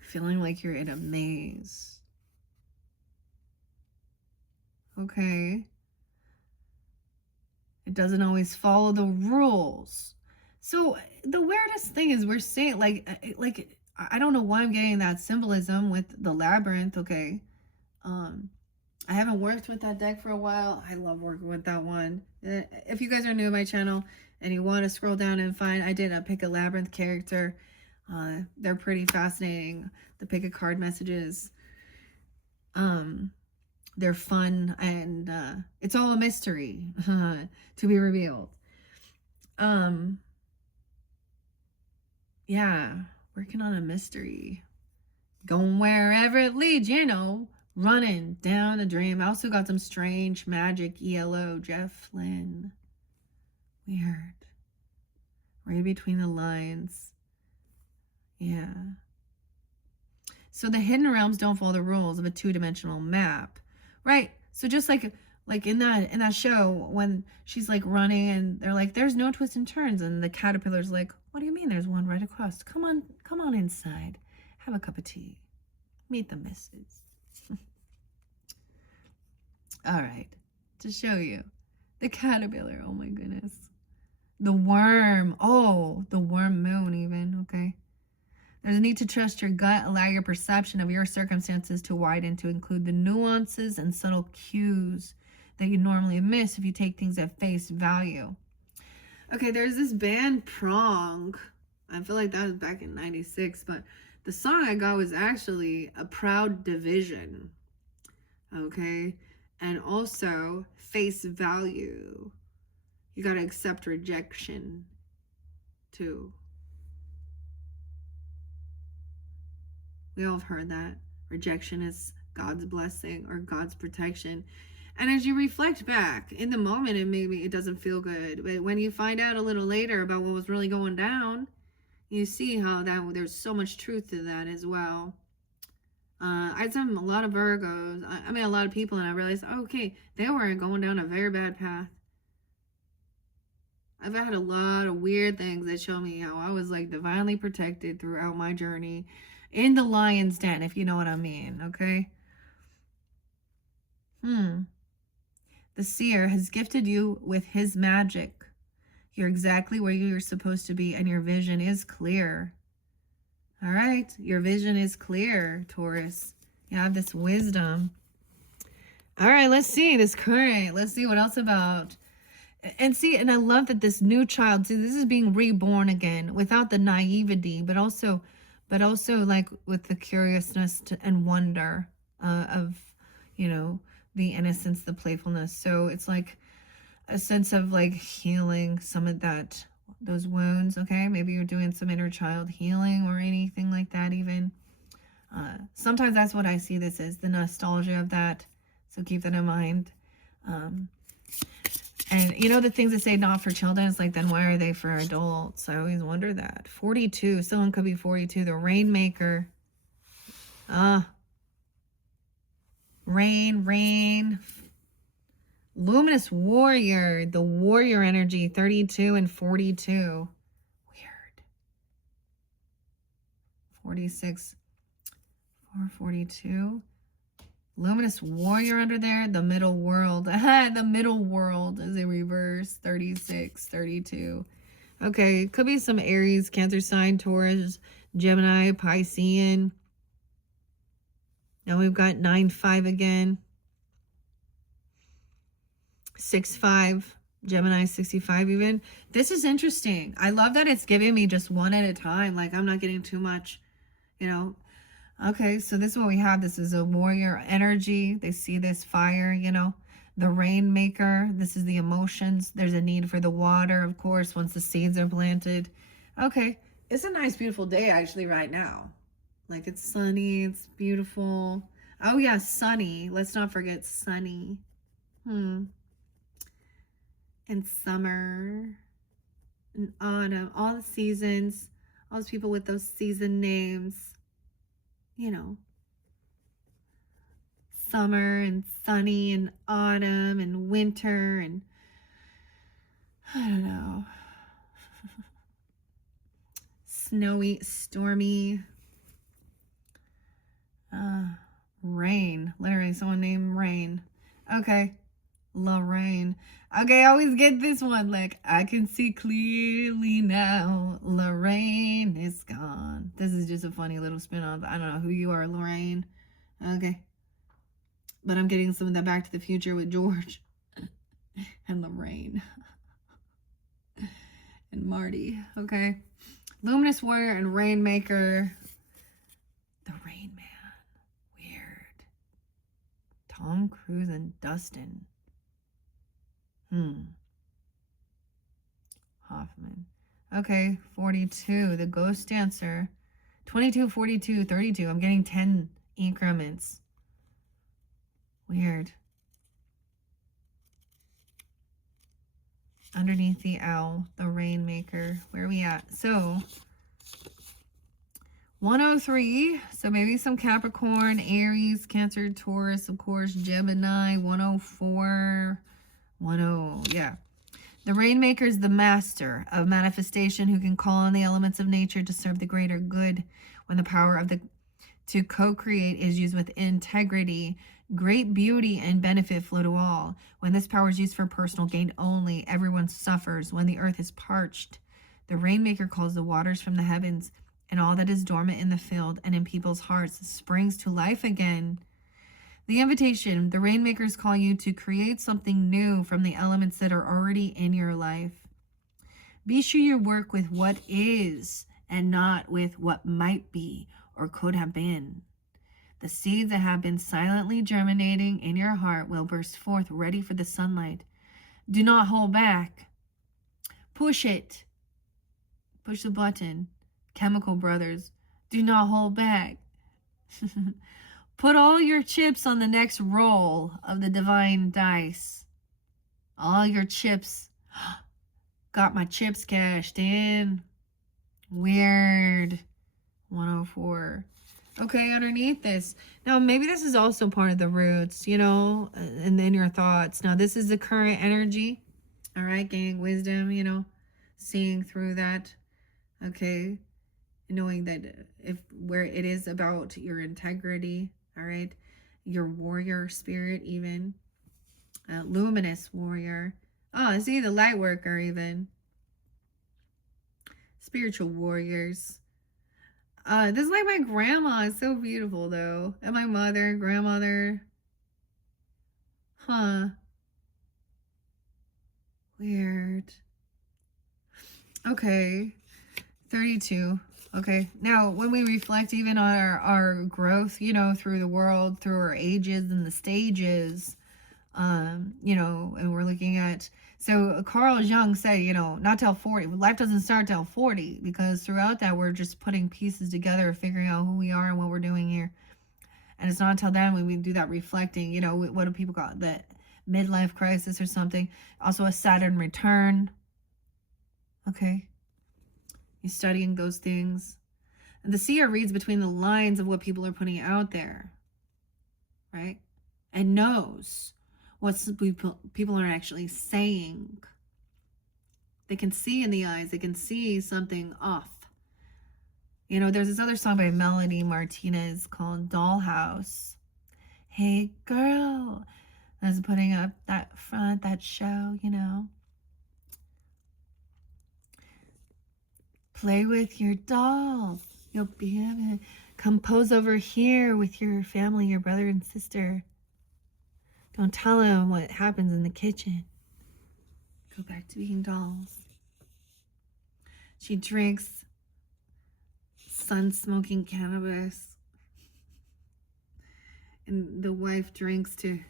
Feeling like you're in a maze. Okay. It doesn't always follow the rules. So the weirdest thing is we're saying like I don't know why I'm getting that symbolism with the labyrinth. Okay. I haven't worked with that deck for a while. I love working with that one. If you guys are new to my channel and you want to scroll down and find, I did pick a labyrinth character. They're pretty fascinating. The pick a card messages. They're fun, and it's all a mystery to be revealed. Yeah, working on a mystery. Going wherever it leads, you know. Running down a dream. I also got some strange magic ELO. Jeff Flynn. Weird. Right between the lines. Yeah. So the hidden realms don't follow the rules of a two-dimensional map. Right. So just like in that show when she's like running and they're like, there's no twists and turns, and the caterpillar's like, what do you mean there's one right across? Come on inside. Have a cup of tea. Meet the missus. All right. To show you. The caterpillar. Oh my goodness. The worm. Oh, the worm moon even. Okay. There's a need to trust your gut, allow your perception of your circumstances to widen to include the nuances and subtle cues that you normally miss if you take things at face value. Okay, there's this band Prong. I feel like that was back in 96, but the song I got was actually A Proud Division. Okay, and also face value. You got to accept rejection too. We all have heard that. Rejection is God's blessing or God's protection. And as you reflect back, in the moment, it doesn't feel good. But when you find out a little later about what was really going down, you see how there's so much truth to that as well. I had a lot of Virgos. I mean, a lot of people, and I realized, okay, they were going down a very bad path. I've had a lot of weird things that show me how I was like divinely protected throughout my journey in the lion's den, if you know what I mean, okay? The Seer has gifted you with his magic. You're exactly where you're supposed to be, and your vision is clear. All right, your vision is clear, Taurus. You have this wisdom. All right, let's see this current. Let's see what else about. And see, and I love that this new child, see, this is being reborn again without the naivety, but also like with the curiousness and wonder of, you know, the innocence, the playfulness. So it's like a sense of like healing some of those wounds. Okay, maybe you're doing some inner child healing or anything like that. Even sometimes that's what I see this as, the nostalgia of that. So keep that in mind. And you know the things that say not for children, it's like, then why are they for adults? I always wonder that. 42, someone could be 42. The Rainmaker. Rain. Luminous Warrior. The warrior energy, 32 and 42. Weird. 46. 442. Luminous Warrior under there. The Middle World. The Middle World is a reverse. 36, 32. Okay, could be some Aries, Cancer sign, Taurus, Gemini, Piscean. Now we've got 9-5 again. 6-5. Gemini 65 even. This is interesting. I love that it's giving me just one at a time. Like I'm not getting too much, you know. Okay, so this is what we have. This is a warrior energy. They see this fire, you know. The rainmaker. This is the emotions. There's a need for the water, of course, once the seeds are planted. Okay, it's a nice, beautiful day actually right now. Like it's sunny, it's beautiful. Oh yeah, sunny. Let's not forget sunny. And summer and autumn, all the seasons, all those people with those season names, you know, summer and sunny and autumn and winter and I don't know, snowy, stormy, rain. Literally, someone named Rain. Okay, Lorraine. Okay, I always get this one. Like, I can see clearly now. Lorraine is gone. This is just a funny little spin off. I don't know who you are, Lorraine. Okay. But I'm getting some of that Back to the Future with George and Lorraine and Marty. Okay. Luminous Warrior and Rainmaker. The Rain Man. Weird. Tom Cruise and Dustin. Hoffman. Okay, 42. The Ghost Dancer. 22, 42, 32. I'm getting 10 increments. Weird. Underneath the owl, the Rainmaker. Where are we at? So, 103. So maybe some Capricorn, Aries, Cancer, Taurus, of course, Gemini. 104. Yeah. The Rainmaker is the master of manifestation who can call on the elements of nature to serve the greater good. When the power to co-create is used with integrity, great beauty and benefit flow to all. When this power is used for personal gain only, everyone suffers. When the earth is parched, the Rainmaker calls the waters from the heavens, and all that is dormant in the field and in people's hearts springs to life again. The invitation, the Rainmakers call you to create something new from the elements that are already in your life. Be sure you work with what is and not with what might be or could have been. The seeds that have been silently germinating in your heart will burst forth ready for the sunlight. Do not hold back. Push it. Push the button. Chemical Brothers. Do not hold back. Put all your chips on the next roll of the divine dice. All your chips. Got my chips cashed in. Weird. 104. Okay, underneath this. Now, maybe this is also part of the roots, you know, and then your thoughts. Now, this is the current energy. All right, gaining wisdom, you know, seeing through that. Okay. Knowing that where it is about your integrity. All right. Your warrior spirit even. Luminous warrior. Oh, see the light worker even. Spiritual warriors. This is like my grandma. It's so beautiful though. And my mother, grandmother. Huh. Weird. Okay. 32. Okay, now when we reflect even on our growth, you know, through the world, through our ages and the stages, you know, and we're looking at, so Carl Jung said, you know, not till 40, life doesn't start till 40, because throughout that, we're just putting pieces together, figuring out who we are and what we're doing here. And it's not until then when we do that reflecting, you know, what do people call it? The midlife crisis or something. Also a Saturn return. Okay. You're studying those things. And the seer reads between the lines of what people are putting out there, right? And knows what people are actually saying. They can see in the eyes. They can see something off. You know, there's this other song by Melody Martinez called Dollhouse. Hey, girl. I was putting up that show, you know. Play with your dolls. You'll be able to compose over here with your family, your brother and sister. Don't tell them what happens in the kitchen. Go back to being dolls. She drinks sun-smoking cannabis. And the wife drinks to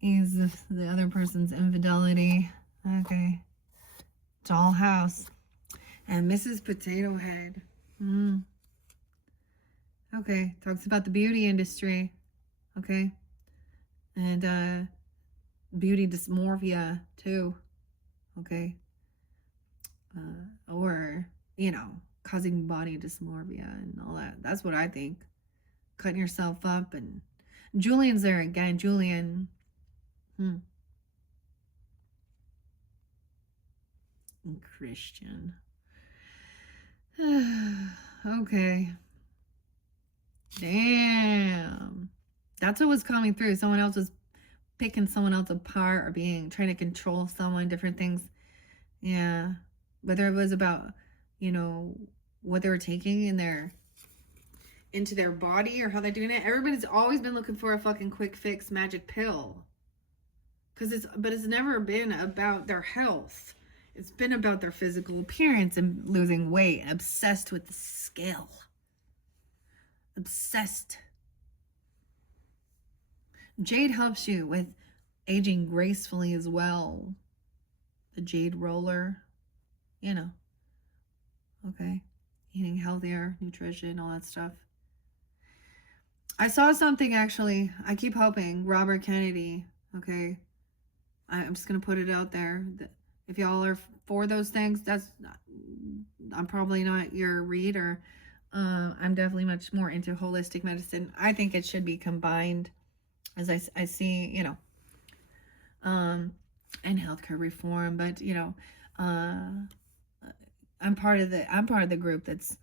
ease the other person's infidelity. Okay. Dollhouse. And Mrs. Potato Head. Okay. Talks about the beauty industry. Okay. And beauty dysmorphia too. Okay. Or, you know, causing body dysmorphia and all that. That's what I think. Cutting yourself up. And Julian's there again. Julian. And Christian. Okay. Damn. That's what was coming through. Someone else was picking someone else apart or trying to control someone, different things. Yeah. Whether it was about, you know, what they were taking into their body or how they're doing it. Everybody's always been looking for a fucking quick fix magic pill. But it's never been about their health. It's been about their physical appearance and losing weight. Obsessed with the scale. Obsessed. Jade helps you with aging gracefully as well. The jade roller. You know. Okay. Eating healthier, nutrition, all that stuff. I saw something actually. I keep hoping. Robert Kennedy. Okay. I'm just going to put it out there. If y'all are for those things, I'm probably not your read, or I'm definitely much more into holistic medicine. I think it should be combined, as I see, you know, and healthcare reform. But you know, I'm part of the group that's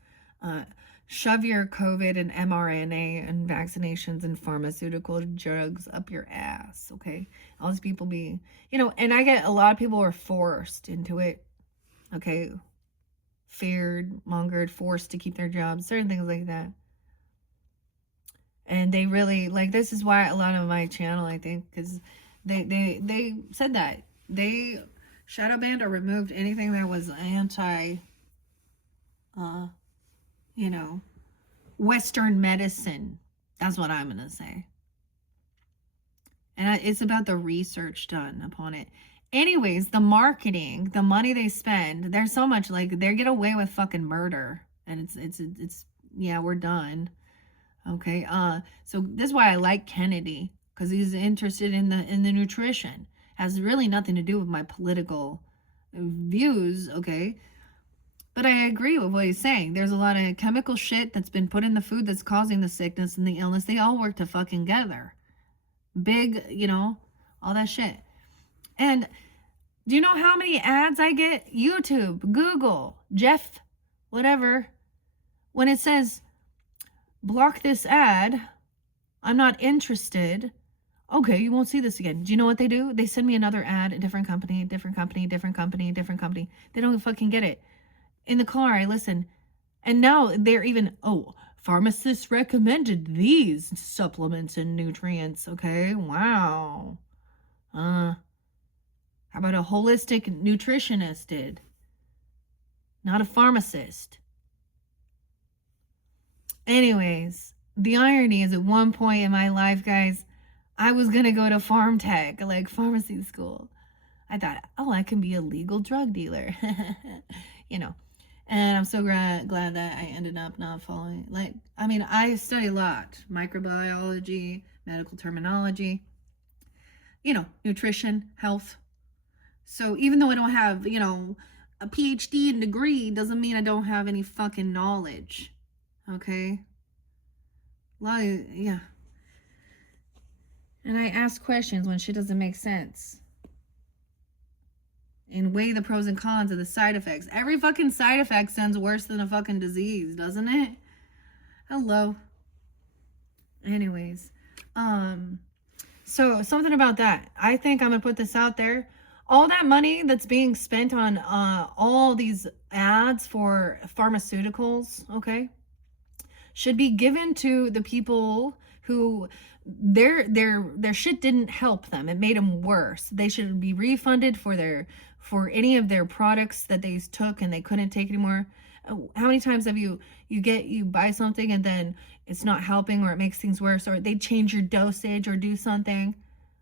shove your COVID and mRNA and vaccinations and pharmaceutical drugs up your ass. Okay, all these people be, you know, and I get a lot of people are forced into it. Okay, feared, mongered, forced to keep their jobs, certain things like that. And they really, like, this is why a lot of my channel, I think, because they said that they shadow banned or removed anything that was anti, you know, Western medicine. That's what I'm gonna say. And it's about the research done upon it. Anyways, the marketing, the money they spend, there's so much, like, they get away with fucking murder. And it's yeah, we're done. Okay. So this is why I like Kennedy, because he's interested in the nutrition. Has really nothing to do with my political views. Okay. But I agree with what he's saying. There's a lot of chemical shit that's been put in the food that's causing the sickness and the illness. They all work to fucking together. Big, you know, all that shit. And do you know how many ads I get? YouTube, Google, Jeff, whatever. When it says, block this ad, I'm not interested. Okay, you won't see this again. Do you know what they do? They send me another ad, a different company, different company, different company, different company. They don't fucking get it. In the car, I listen. And now they're even, pharmacists recommended these supplements and nutrients. Okay, wow. How about a holistic nutritionist did? Not a pharmacist. Anyways, the irony is at one point in my life, guys, I was going to go to farm tech, like pharmacy school. I thought, I can be a legal drug dealer. You know. And I'm so glad that I ended up not following. Like, I mean, I study a lot. Microbiology, medical terminology, you know, nutrition, health. So even though I don't have, you know, a PhD and degree, doesn't mean I don't have any fucking knowledge. Okay? Yeah. And I ask questions when shit doesn't make sense. And weigh the pros and cons of the side effects. Every fucking side effect sounds worse than a fucking disease, doesn't it? Hello. Anyways. So something about that. I think I'm going to put this out there. All that money that's being spent on all these ads for pharmaceuticals, okay, should be given to the people who their shit didn't help them. It made them worse. They should be refunded for their for any of their products that they took and they couldn't take anymore. How many times have you buy something and then it's not helping, or it makes things worse, or they change your dosage or do something?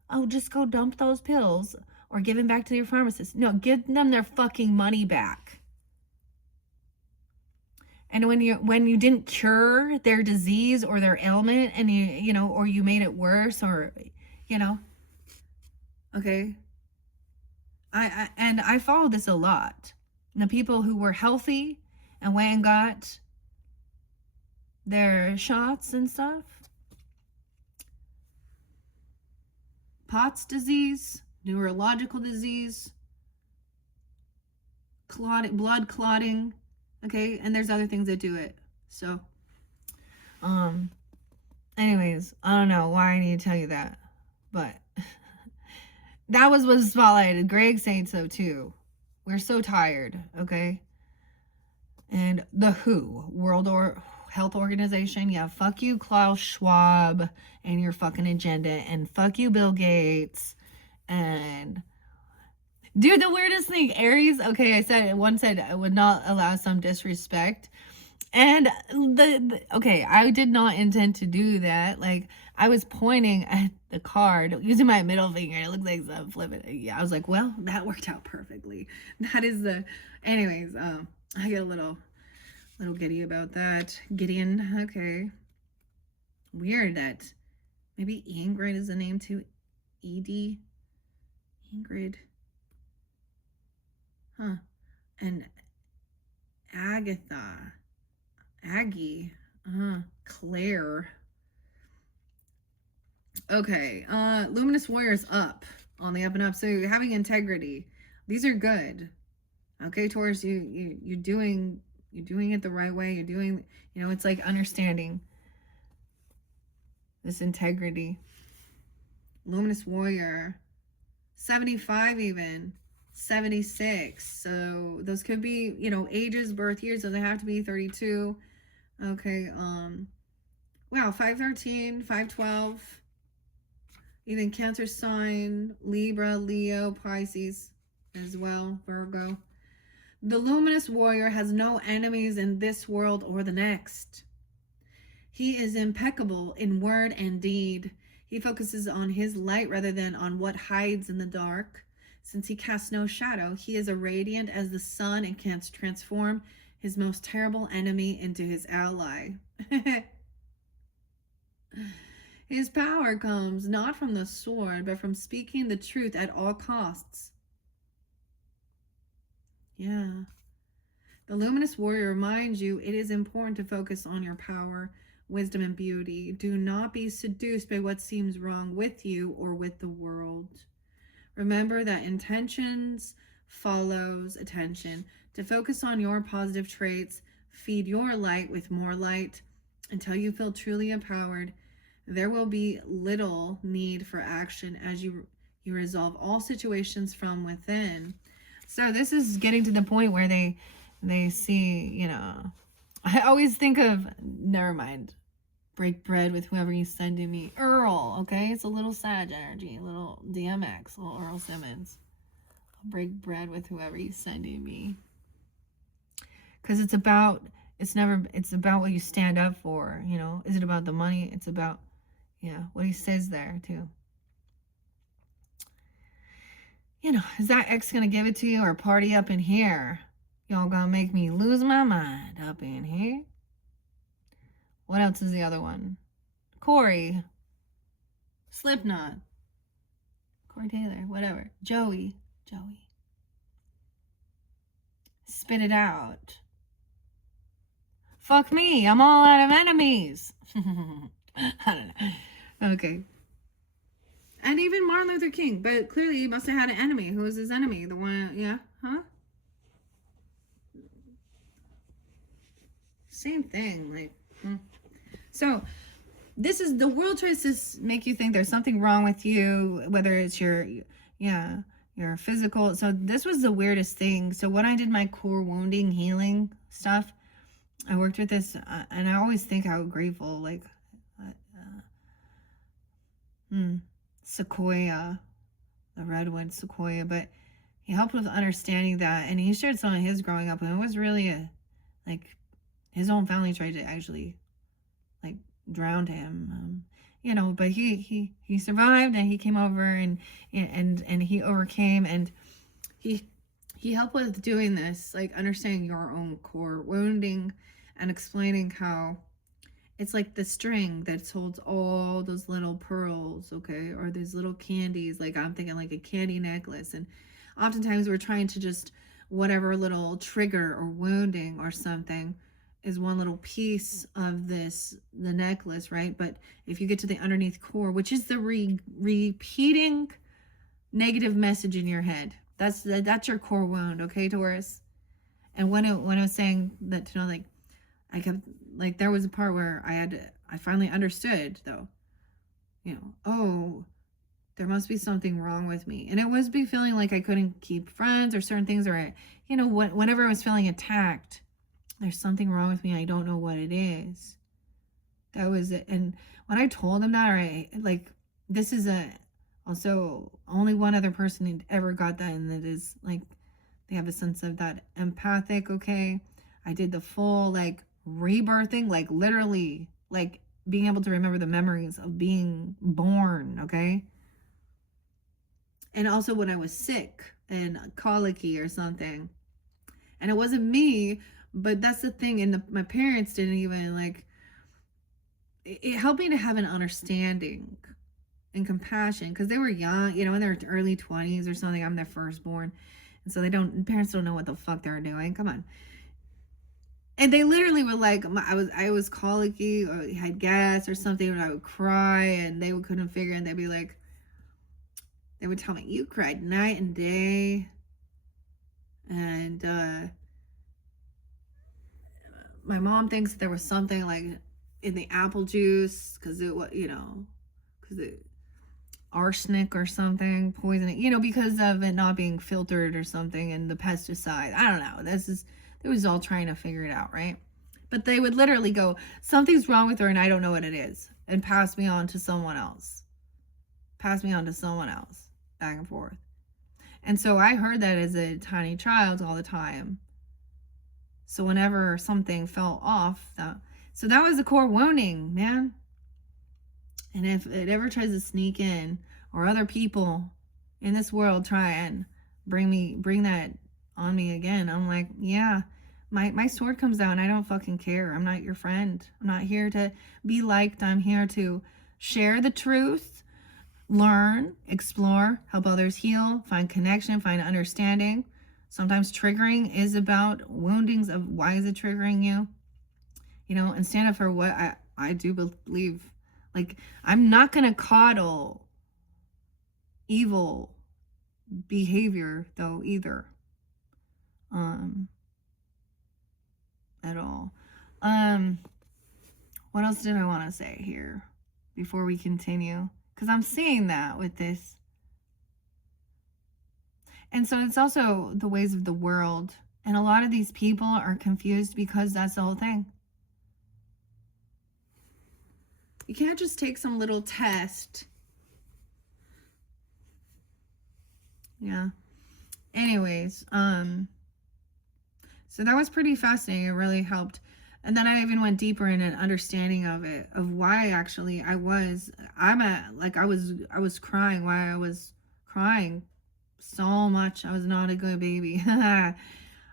Oh, just go dump those pills or give them back to your pharmacist. No, give them their fucking money back. And when you didn't cure their disease or their ailment, and you know, or you made it worse, or you know, okay. I follow this a lot. And the people who were healthy and went and got their shots and stuff. POTS disease, neurological disease, blood clotting, okay, and there's other things that do it. So, anyways, I don't know why I need to tell you that, but that was spotlighted. Greg saying so too. We're so tired, okay? And the WHO, World Health Organization, yeah, fuck you, Klaus Schwab, and your fucking agenda, and fuck you, Bill Gates, and dude, the weirdest thing, Aries. Okay, one said I would not allow some disrespect, and okay, I did not intend to do that. Like, I was pointing at the card using my middle finger. It looks like I'm flipping. Yeah, I was like, well, that worked out perfectly. That is the. Anyways, I get a little giddy about that. Gideon, okay. Weird that maybe Ingrid is the name too. Edie, Ingrid. Huh. And Agatha. Aggie. Claire. Okay. Luminous Warriors up. On the up and up. So having integrity. These are good. Okay, Taurus, you're doing it the right way. You're doing, you know, it's like understanding this integrity. Luminous Warrior. 75 even. 76. So those could be, you know, ages, birth years. Doesn't have to be 32. Okay. Wow. 513, 512. Even Cancer sign, Libra, Leo, Pisces as well, Virgo. The luminous warrior has no enemies in this world or the next. He is impeccable in word and deed. He focuses on his light rather than on what hides in the dark. Since he casts no shadow, he is radiant as the sun and can transform his most terrible enemy into his ally. His power comes not from the sword, but from speaking the truth at all costs. Yeah. The luminous warrior reminds you it is important to focus on your power, wisdom, and beauty. Do not be seduced by what seems wrong with you or with the world. Remember that intentions follows attention. To focus on your positive traits, feed your light with more light until you feel truly empowered. There will be little need for action as you resolve all situations from within. So this is getting to the point where they see, you know, I always think of, never mind, break bread with whoever you send to me. Earl, okay? It's a little Sag energy, a little DMX, a little Earl Simmons. I'll break bread with whoever you send to me. Because it's about what you stand up for, you know? Is it about the money? It's about, yeah, what he says there, too. You know, is that ex gonna give it to you or party up in here? Y'all gonna make me lose my mind up in here? What else is the other one? Corey. Slipknot. Corey Taylor, whatever. Joey. Spit it out. Fuck me, I'm all out of enemies. I don't know. Okay. And even Martin Luther King, but clearly he must have had an enemy. Who was his enemy? The one, yeah, huh? Same thing, like, So, this is, the world tries to make you think there's something wrong with you, whether it's your physical. So, this was the weirdest thing. So, when I did my core wounding healing stuff, I worked with this, and I always think how grateful, like, sequoia, the redwood sequoia, but he helped with understanding that, and he shared some of his growing up, and it was really like his own family tried to actually like drown him, but he survived, and he came over, and he overcame, and he he helped with doing this, like understanding your own core wounding and explaining how it's like the string that holds all those little pearls, okay, or these little candies. Like I'm thinking like a candy necklace, and oftentimes we're trying to just whatever little trigger or wounding or something is one little piece of the necklace, right? But if you get to the underneath core, which is the repeating negative message in your head, that's your core wound, okay, Taurus. And when I was saying that, like I kept, like there was a part where I finally understood though, oh, there must be something wrong with me. And it was be feeling like I couldn't keep friends or certain things, or whenever I was feeling attacked, there's something wrong with me. I don't know what it is. That was it. And when I told him that, right, like this is also only one other person ever got that, and it is like they have a sense of that empathic, okay? I did the full like rebirthing, like literally like being able to remember the memories of being born, okay? And also when I was sick and colicky or something, and it wasn't me, but that's the thing, and my parents didn't even like it helped me to have an understanding and compassion, because they were young, in their early 20s or something. I'm their firstborn, and so parents don't know what the fuck they're doing. Come on. And they literally were like, I was colicky or had gas or something, and I would cry, and they couldn't figure, and they'd be like, they would tell me, you cried night and day. And my mom thinks there was something like in the apple juice, because it was, because it arsenic or something, poisoning, because of it not being filtered or something, and the pesticide. I don't know. It was all trying to figure it out, right? But they would literally go, something's wrong with her and I don't know what it is, and pass me on to someone else. Back and forth. And so I heard that as a tiny child all the time. So whenever something fell off, so that was the core wounding, man. And if it ever tries to sneak in, or other people in this world try and bring that on me again, I'm like, yeah, my sword comes out, and I don't fucking care. I'm not your friend. I'm not here to be liked. I'm here to share the truth, learn, explore, help others heal, find connection, find understanding. Sometimes triggering is about woundings of why is it triggering you, and stand up for what I do believe. Like, I'm not going to coddle evil behavior though either. At all. What else did I want to say here before we continue? Because I'm seeing that with this. And so it's also the ways of the world. And a lot of these people are confused, because that's the whole thing. You can't just take some little test. Yeah. Anyways, so that was pretty fascinating. It really helped. And then I even went deeper in an understanding of it, of why actually I was crying, why I was crying so much. I was not a good baby. I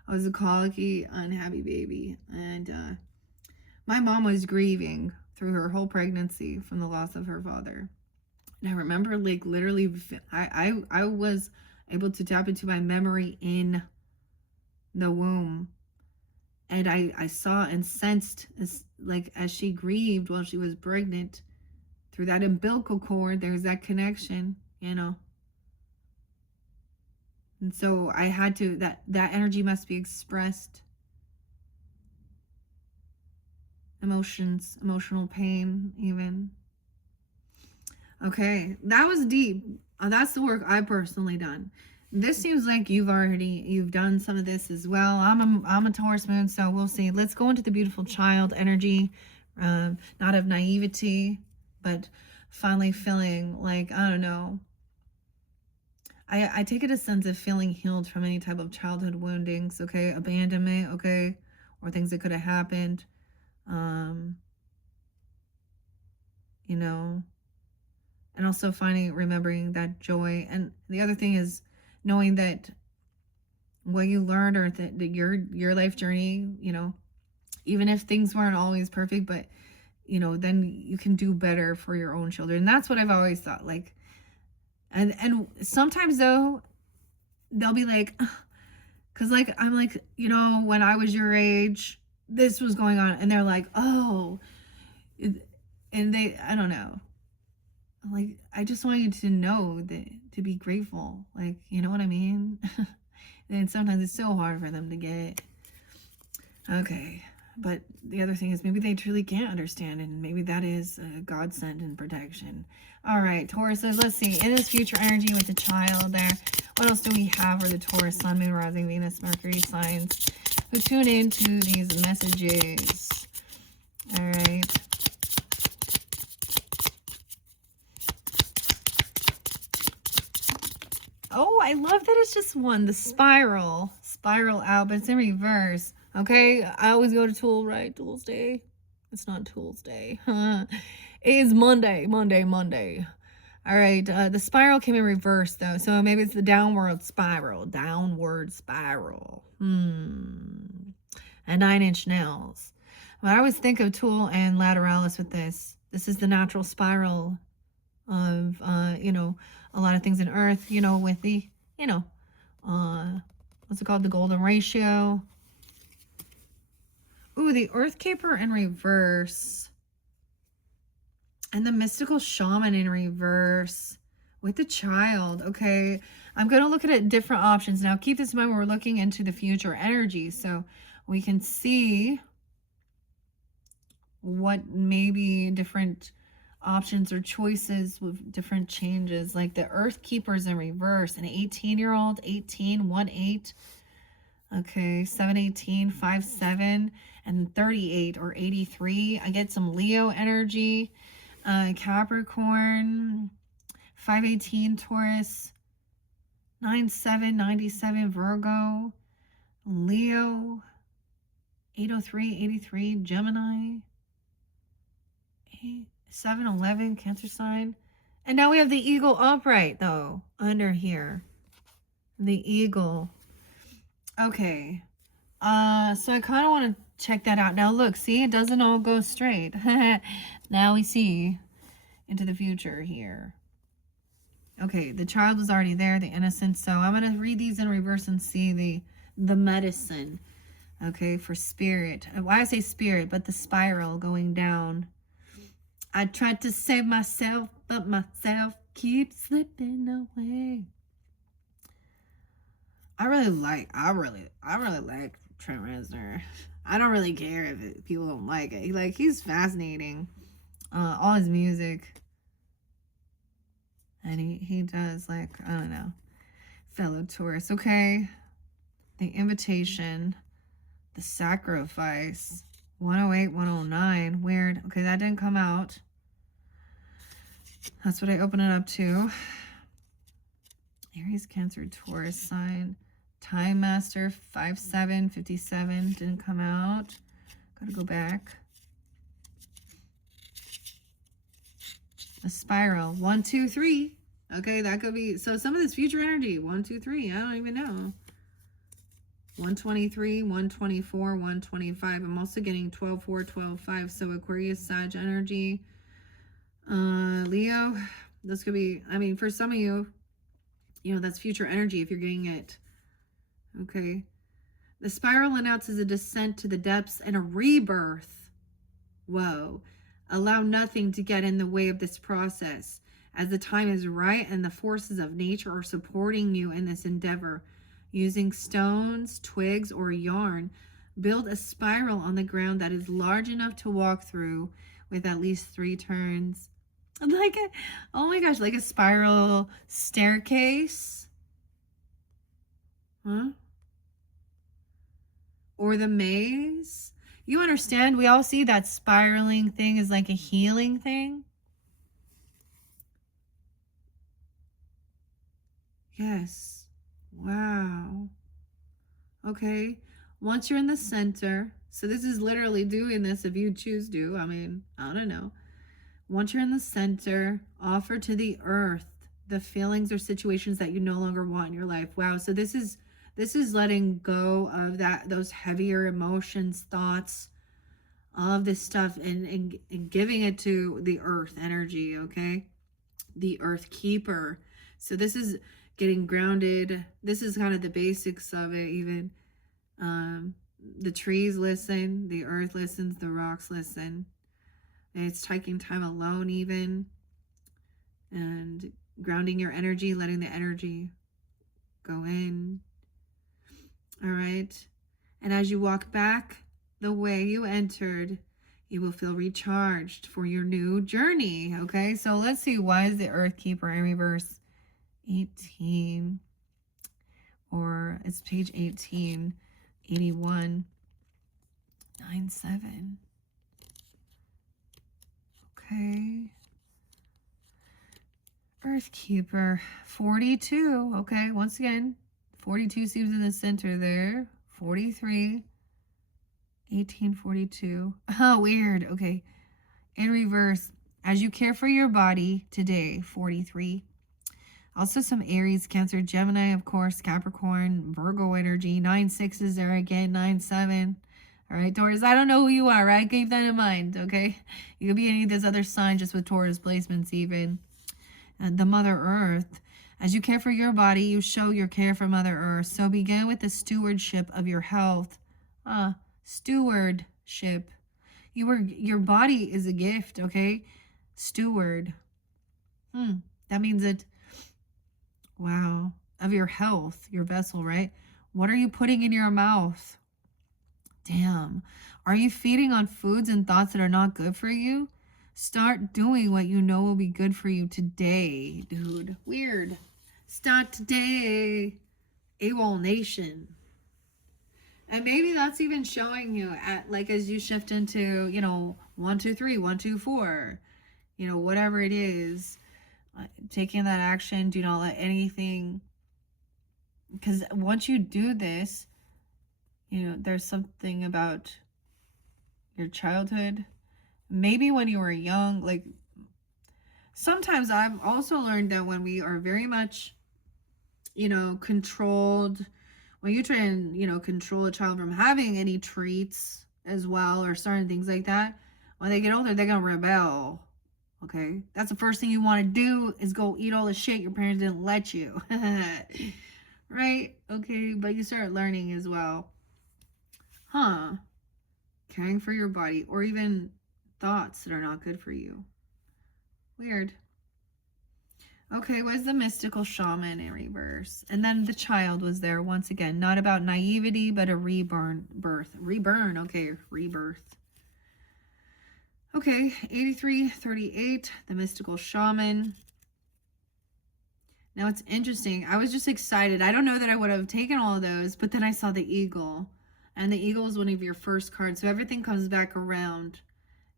was a colicky, unhappy baby. And my mom was grieving through her whole pregnancy from the loss of her father. And I remember like literally, I was able to tap into my memory in the womb. And I saw and sensed as she grieved while she was pregnant, through that umbilical cord, there's that connection, And so I had to, that energy must be expressed. Emotions, emotional pain, even. Okay, that was deep. That's the work I've personally done. This seems like you've done some of this as well. I'm a Taurus moon, so we'll see. Let's go into the beautiful child energy, not of naivety, but finally feeling like, I don't know. I take it a sense of feeling healed from any type of childhood woundings, okay, abandonment, okay, or things that could have happened, um, you know, and also remembering that joy. And the other thing is knowing that what you learned, or that your life journey, even if things weren't always perfect, but then you can do better for your own children. And that's what I've always thought. Like, and sometimes though, they'll be like, because like I'm like, when I was your age, this was going on, and they're like, oh, and I don't know. Like, I just want you to know that, to be grateful. Like, you know what I mean? And sometimes it's so hard for them to get. Okay. But the other thing is, maybe they truly can't understand, and maybe that is a godsend and protection. All right, Taurus, let's see. In this future energy with the child there, what else do we have for the Taurus, Sun, Moon, Rising, Venus, Mercury signs who tune into these messages? All right. Oh, I love that it's just one. The spiral out, but it's in reverse. Okay, I always go to Tool, right? Tools Day. It's not Tools Day. It is Monday. All right, the spiral came in reverse though, so maybe it's the downward spiral. And 9-inch nails. But I always think of Tool and Lateralis with this. This is the natural spiral of, a lot of things in Earth, with the, what's it called? The golden ratio. Ooh, the Earth Caper in reverse. And the mystical shaman in reverse with the child. Okay, I'm going to look at different options. Now, keep this in mind when we're looking into the future energy, so we can see what maybe different options or choices with different changes. Like the Earth Keepers in reverse, an 18-year-old, 18, 1-8. Okay, 718, 57, and 38 or 83. I get some Leo energy. Capricorn, 518, Taurus, 97, 97, Virgo, Leo, 803, 83, Gemini, 711, Cancer sign. And now we have the eagle upright though under here. The eagle. Okay. So I kind of want to check that out. Now look, see, it doesn't all go straight. Now we see into the future here. Okay, the child was already there, the innocent. So I'm going to read these in reverse and see the medicine. Okay, for spirit. Why I say spirit, but the spiral going down. I tried to save myself, but myself keeps slipping away. I really like Trent Reznor. I don't really care if people don't like it. He's fascinating. All his music. And he does, I don't know. Fellow Taurus. Okay. The invitation. The sacrifice. 108, 109. Weird. Okay, that didn't come out. That's what I open it up to. Aries, Cancer, Taurus sign. Time Master, 57, 57. Didn't come out. Gotta go back. A spiral. 1, 2, 3. Okay, that could be. So some of this future energy. 1, 2, 3. I don't even know. 123, 124, 125. I'm also getting 12, 4, 12, 5. So Aquarius, Sag energy. Leo. This could be, for some of you, that's future energy if you're getting it. Okay. The spiral announces a descent to the depths and a rebirth. Whoa. Allow nothing to get in the way of this process, as the time is right and the forces of nature are supporting you in this endeavor. Using stones, twigs, or yarn, build a spiral on the ground that is large enough to walk through with at least 3 turns. Oh my gosh, like a spiral staircase. Huh? Or the maze. You understand? We all see that spiraling thing is like a healing thing. Yes. Wow. Okay. Once you're in the center, so this is literally doing this if you choose to. I mean, I don't know. Once you're in the center, offer to the earth the feelings or situations that you no longer want in your life. Wow. So this is letting go of those heavier emotions, thoughts, all of this stuff, and giving it to the earth energy, okay? The earth keeper. So this is getting grounded. This is kind of the basics of it, even. The trees listen, the earth listens, the rocks listen. And it's taking time alone, even, and grounding your energy, letting the energy go in. All right. And as you walk back the way you entered, you will feel recharged for your new journey. Okay. So let's see. Why is the Earth Keeper in reverse? 18. Or it's page 18, 81, 97. Okay. Earth Keeper, 42. Okay, once again, 42 seems in the center there. 43, 1842. Oh, weird. Okay. In reverse, as you care for your body today, 43. Also some Aries, Cancer, Gemini, of course, Capricorn, Virgo energy. 9-6 is there again, 9-7. All right, Taurus, I don't know who you are, right? Keep that in mind, okay? You could be any of those other signs just with Taurus placements even. And the Mother Earth. As you care for your body, you show your care for Mother Earth. So begin with the stewardship of your health. Stewardship. Your body is a gift, okay? Steward. That means that, wow, of your health, your vessel, right? What are you putting in your mouth? Damn. Are you feeding on foods and thoughts that are not good for you? Start doing what you know will be good for you today, dude. Weird. Start today. AWOL Nation. And maybe that's even showing you at, like, as you shift into, 1, 2, 3, 1, 2, 4, whatever it is, taking that action. Do not let anything, because once you do this, there's something about your childhood. Maybe when you were young, like, sometimes I've also learned that when we are very much, controlled, when you try and, control a child from having any treats as well, or certain things like that, when they get older, they're going to rebel. Okay. That's the first thing you want to do is go eat all the shit your parents didn't let you. Right? Okay. But you start learning as well. Caring for your body, or even thoughts that are not good for you. Weird. Okay, was the mystical shaman in reverse. And then the child was there once again. Not about naivety, but a rebirth. Okay, rebirth. Okay, 8338, the mystical shaman. Now it's interesting. I was just excited. I don't know that I would have taken all of those, but then I saw the eagle. And the eagle is one of your first cards. So everything comes back around.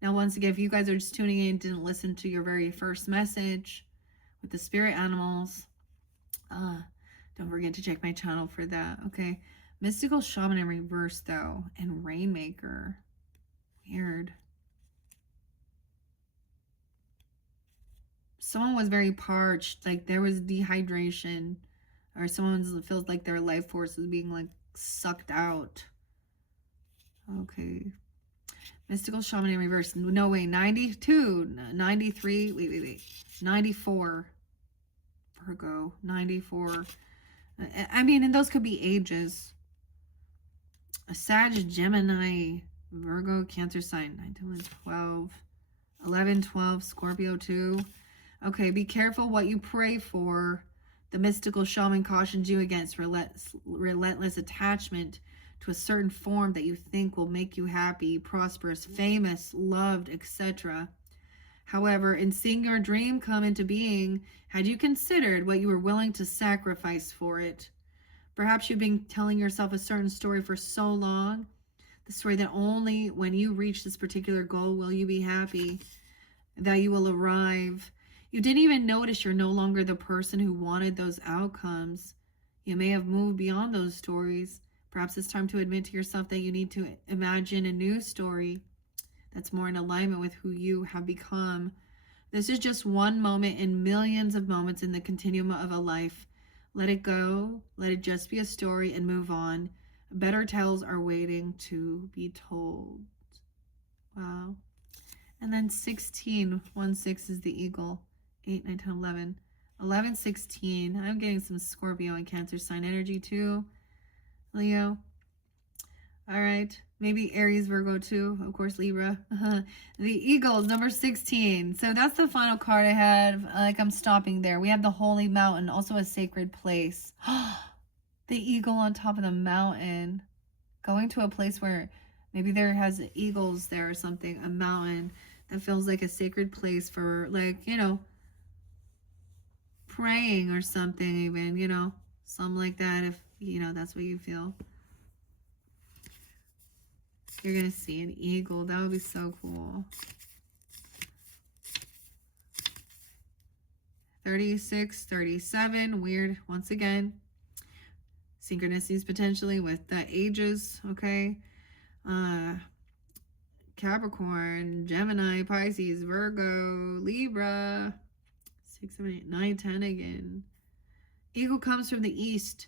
Now, once again, if you guys are just tuning in, didn't listen to your very first message with the spirit animals, don't forget to check my channel for that. Okay. Mystical shaman in reverse, though, and rainmaker. Weird. Someone was very parched, like there was dehydration, or someone feels like their life force is being, like, sucked out. Okay. Mystical shaman in reverse. No way. 92, 93. Wait. 94. Virgo. 94. I mean, and those could be ages. A Sag, Gemini, Virgo, Cancer sign. 9, 10, 12. 11, 12. Scorpio 2. Okay, be careful what you pray for. The mystical shaman cautions you against relentless attachment to a certain form that you think will make you happy, prosperous, famous, loved, etc. However, in seeing your dream come into being, had you considered what you were willing to sacrifice for it? Perhaps you've been telling yourself a certain story for so long, the story that only when you reach this particular goal will you be happy, that you will arrive. You didn't even notice you're no longer the person who wanted those outcomes. You may have moved beyond those stories. Perhaps it's time to admit to yourself that you need to imagine a new story that's more in alignment with who you have become. This is just one moment in millions of moments in the continuum of a life. Let it go, let it just be a story, and move on. Better tales are waiting to be told. Wow. And then 16, 1, 6 is the eagle. 8, 9, 10, 11. 11, 16. I'm getting some Scorpio and Cancer sign energy too. Leo. All right. Maybe Aries, Virgo too. Of course, Libra. The Eagles, number 16. So that's the final card I had. Like, I'm stopping there. We have the Holy Mountain, also a sacred place. The eagle on top of the mountain. Going to a place where maybe there has eagles there or something. A mountain that feels like a sacred place for, like, you know, praying or something even, you know. Something like that if, you know, that's what you feel. You're going to see an eagle. That would be so cool. 36, 37. Weird. Once again. Synchronicities potentially with the ages. Okay. Capricorn, Gemini, Pisces, Virgo, Libra. 6, 7, 8, 9, 10 again. Eagle comes from the east.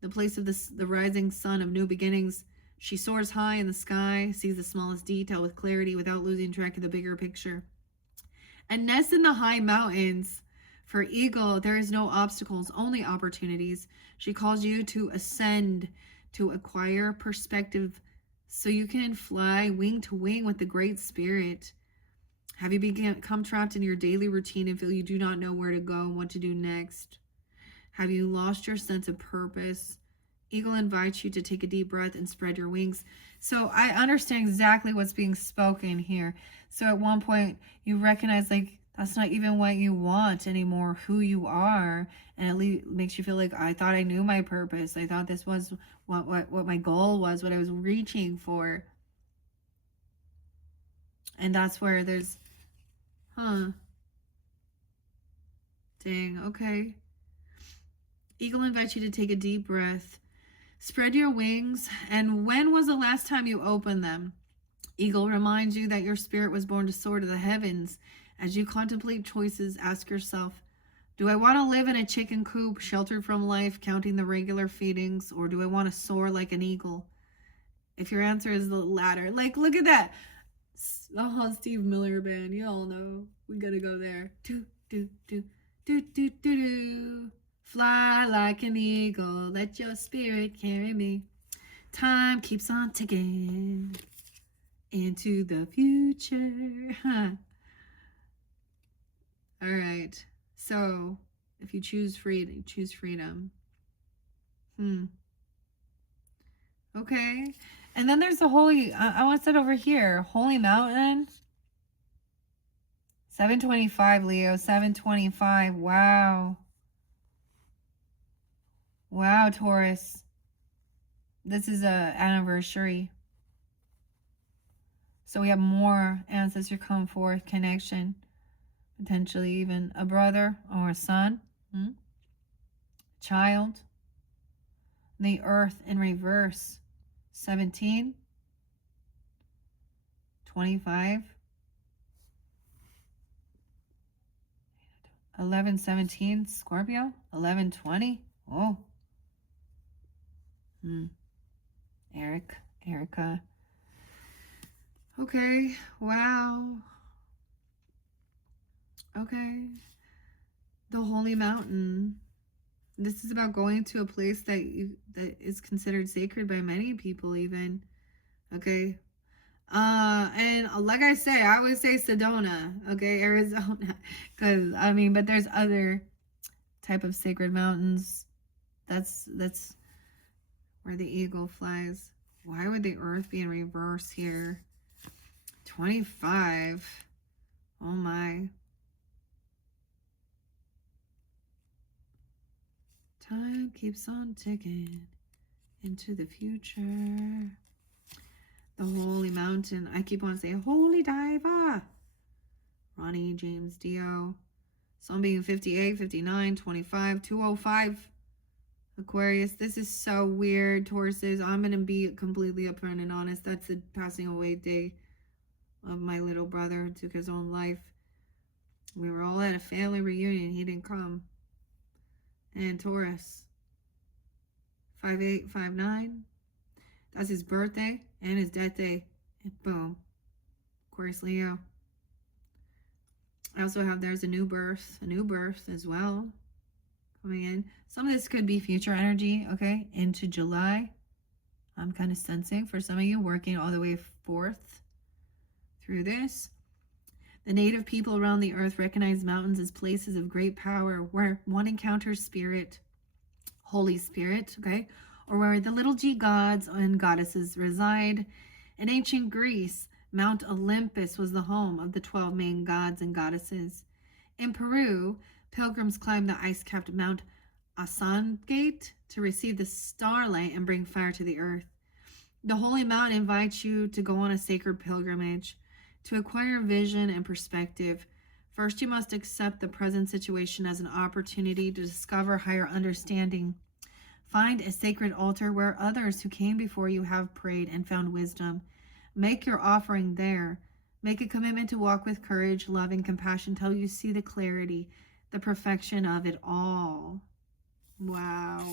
The place of the rising sun of new beginnings. She soars high in the sky, sees the smallest detail with clarity without losing track of the bigger picture. And nests in the high mountains. For Eagle, there is no obstacles, only opportunities. She calls you to ascend, to acquire perspective, so you can fly wing to wing with the Great Spirit. Have you become trapped in your daily routine and feel you do not know where to go and what to do next? Have you lost your sense of purpose? Eagle invites you to take a deep breath and spread your wings. So I understand exactly what's being spoken here. So at one point you recognize, like, that's not even what you want anymore, who you are. And at least makes you feel like, I thought I knew my purpose. I thought this was what my goal was, what I was reaching for. And that's where there's, dang, okay. Eagle invites you to take a deep breath. Spread your wings. And when was the last time you opened them? Eagle reminds you that your spirit was born to soar to the heavens. As you contemplate choices, ask yourself, do I want to live in a chicken coop, sheltered from life, counting the regular feedings, or do I want to soar like an eagle? If your answer is the latter, like, look at that. Oh, Steve Miller Band, you all know. We gotta go there. Do, do, do, do, do, do, do. Fly like an eagle, let your spirit carry me. Time keeps on ticking into the future. All right. So, if you choose freedom, choose freedom. Okay. And then there's the holy, I want to set over here, Holy Mountain. 725, Leo, 725. Wow. Wow, Taurus. This is a anniversary. So we have more ancestor come forth, connection. Potentially even a brother or a son. Child. The earth in reverse. 17. 25. 11, 17. Scorpio. 11, 20. Oh. Erica. Okay. Wow. Okay. The Holy Mountain. This is about going to a place that is considered sacred by many people even. Okay. And like I say, I would say Sedona, okay, Arizona. Because, I mean, but there's other type of sacred mountains. That's where the eagle flies. Why would the earth be in reverse here? 25. Oh my. Time keeps on ticking into the future. The Holy Mountain. I keep on saying Holy Diver. Ronnie James Dio. Sun being 58, 59, 25, 205. Aquarius, this is so weird, Tauruses. I'm going to be completely upfront and honest. That's the passing away day of my little brother who took his own life. We were all at a family reunion. He didn't come. And Taurus, 58, 59. That's his birthday and his death day. And boom. Aquarius, Leo. I also have there's a new birth as well coming in. Some of this could be future energy, okay, into July. I'm kind of sensing for some of you working all the way forth through this. The native people around the earth recognize mountains as places of great power where one encounters spirit, Holy Spirit, okay, or where the little g gods and goddesses reside. In ancient Greece, Mount Olympus was the home of the 12 main gods and goddesses. In Peru, pilgrims climbed the ice-capped Mount Asangate to receive the starlight and bring fire to the earth. The holy mountain invites you to go on a sacred pilgrimage. To acquire vision and perspective, first you must accept the present situation as an opportunity to discover higher understanding. Find a sacred altar where others who came before you have prayed and found wisdom. Make your offering there. Make a commitment to walk with courage, love, and compassion till you see the clarity, the perfection of it all. Wow.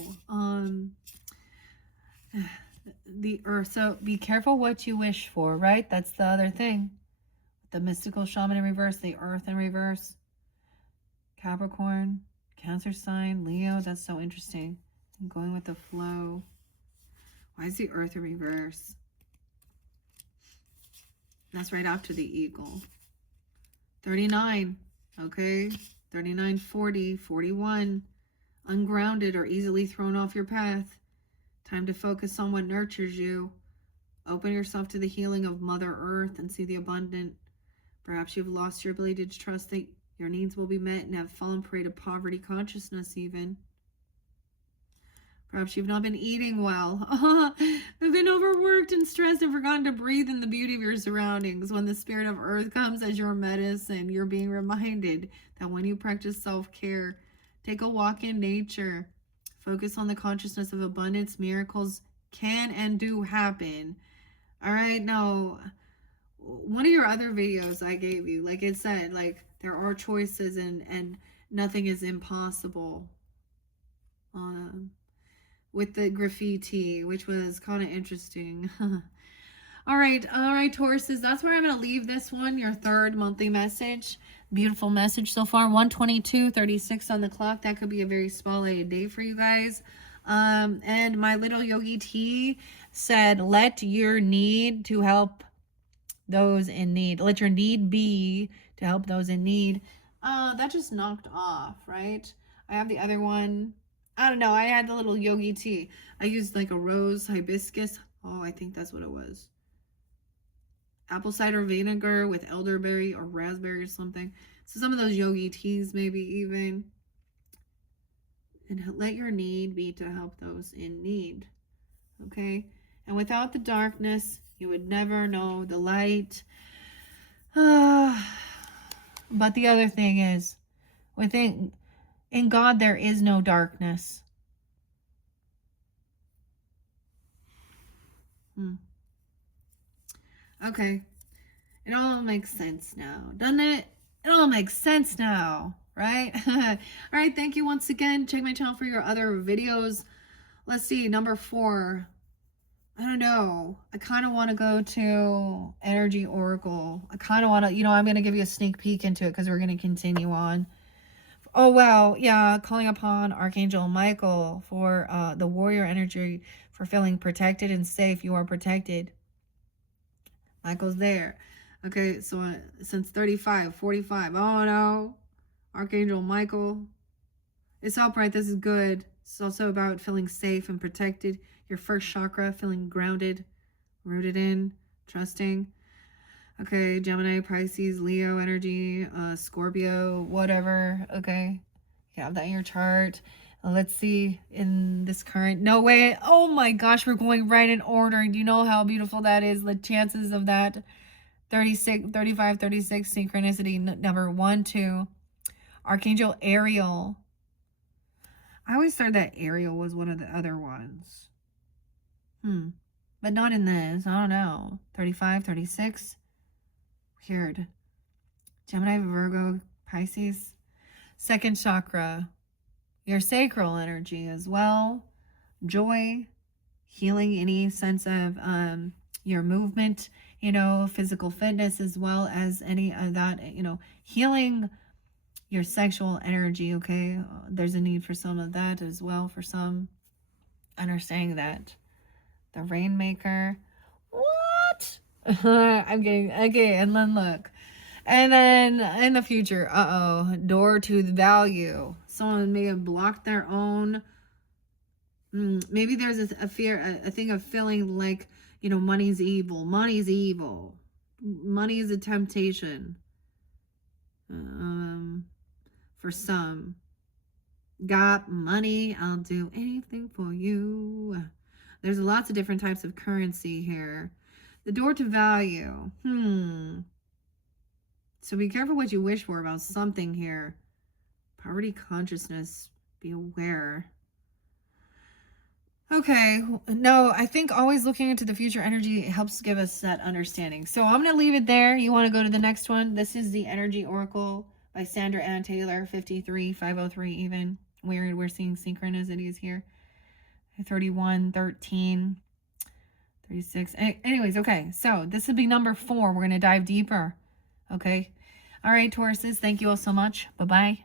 The earth. So be careful what you wish for, right? That's the other thing. The mystical shaman in reverse, the earth in reverse. Capricorn, Cancer sign, Leo. That's so interesting. I'm going with the flow. Why is the earth in reverse? That's right after the eagle. 39, okay? 39, 40, 41. Ungrounded or easily thrown off your path. Time to focus on what nurtures you. Open yourself to the healing of Mother Earth and see the abundant. Perhaps you've lost your ability to trust that your needs will be met and have fallen prey to poverty consciousness even. Perhaps you've not been eating well. You've been overworked and stressed and forgotten to breathe in the beauty of your surroundings. When the spirit of earth comes as your medicine, you're being reminded that when you practice self-care, take a walk in nature, focus on the consciousness of abundance, miracles can and do happen. All right, now, one of your other videos I gave you, like it said, like there are choices and nothing is impossible. With the graffiti, which was kind of interesting. all right, Tauruses, that's where I'm going to leave this one, your third monthly message. Beautiful message so far. 1:22:36 on the clock. That could be a very spotlighted day for you guys. And my little Yogi T said, let your need to help those in need. Let your need be to help those in need. That just knocked off, right? I have the other one. I don't know. I had the little yogi tea. I used like a rose hibiscus. Oh, I think that's what it was. Apple cider vinegar with elderberry or raspberry or something. So some of those yogi teas maybe even. And let your need be to help those in need. Okay? And without the darkness, you would never know the light. But the other thing is, in God, there is no darkness. Okay. It all makes sense now, doesn't it? It all makes sense now, right? All right, thank you once again. Check my channel for your other videos. Let's see, number 4. I don't know. I kind of want to go to Energy Oracle. I kind of want to, I'm going to give you a sneak peek into it because we're going to continue on. Oh, wow. Yeah. Calling upon Archangel Michael for the warrior energy for feeling protected and safe. You are protected. Michael's there. Okay. So since 35, 45. Oh, no. Archangel Michael. It's upright. This is good. It's also about feeling safe and protected. Your first chakra, feeling grounded, rooted in, trusting. Okay, Gemini, Pisces, Leo energy, Scorpio, whatever. Okay, you have that in your chart. Let's see in this current. No way. Oh my gosh, we're going right in order. Do you know how beautiful that is? The chances of that 36, 35, 36 synchronicity number 1, 2 Archangel Ariel. I always thought that Ariel was one of the other ones. But not in this. I don't know. 35, 36. Weird. Gemini, Virgo, Pisces. Second chakra. Your sacral energy as well. Joy. Healing any sense of your movement, you know, physical fitness, as well as any of that, you know, healing your sexual energy. Okay, there's a need for some of that as well for some. Understanding that. The Rainmaker. What? I'm getting okay. And then look, and then in the future, door to the value. Someone may have blocked their own. Maybe there's a fear, a thing of feeling like, you know, money's evil. Money's evil. Money is a temptation. For some. Got money, I'll do anything for you. There's lots of different types of currency here. The door to value. So be careful what you wish for about something here. Poverty consciousness. Be aware. Okay, no, I think always looking into the future energy helps give us that understanding. So I'm going to leave it there. You want to go to the next one? This is the Energy Oracle by Sandra Ann Taylor, 53503 even. We're seeing synchronicities here. 31, 13, 36. Anyways, okay, so this would be number 4. We're going to dive deeper. Okay. All right, Tauruses, thank you all so much. Bye-bye.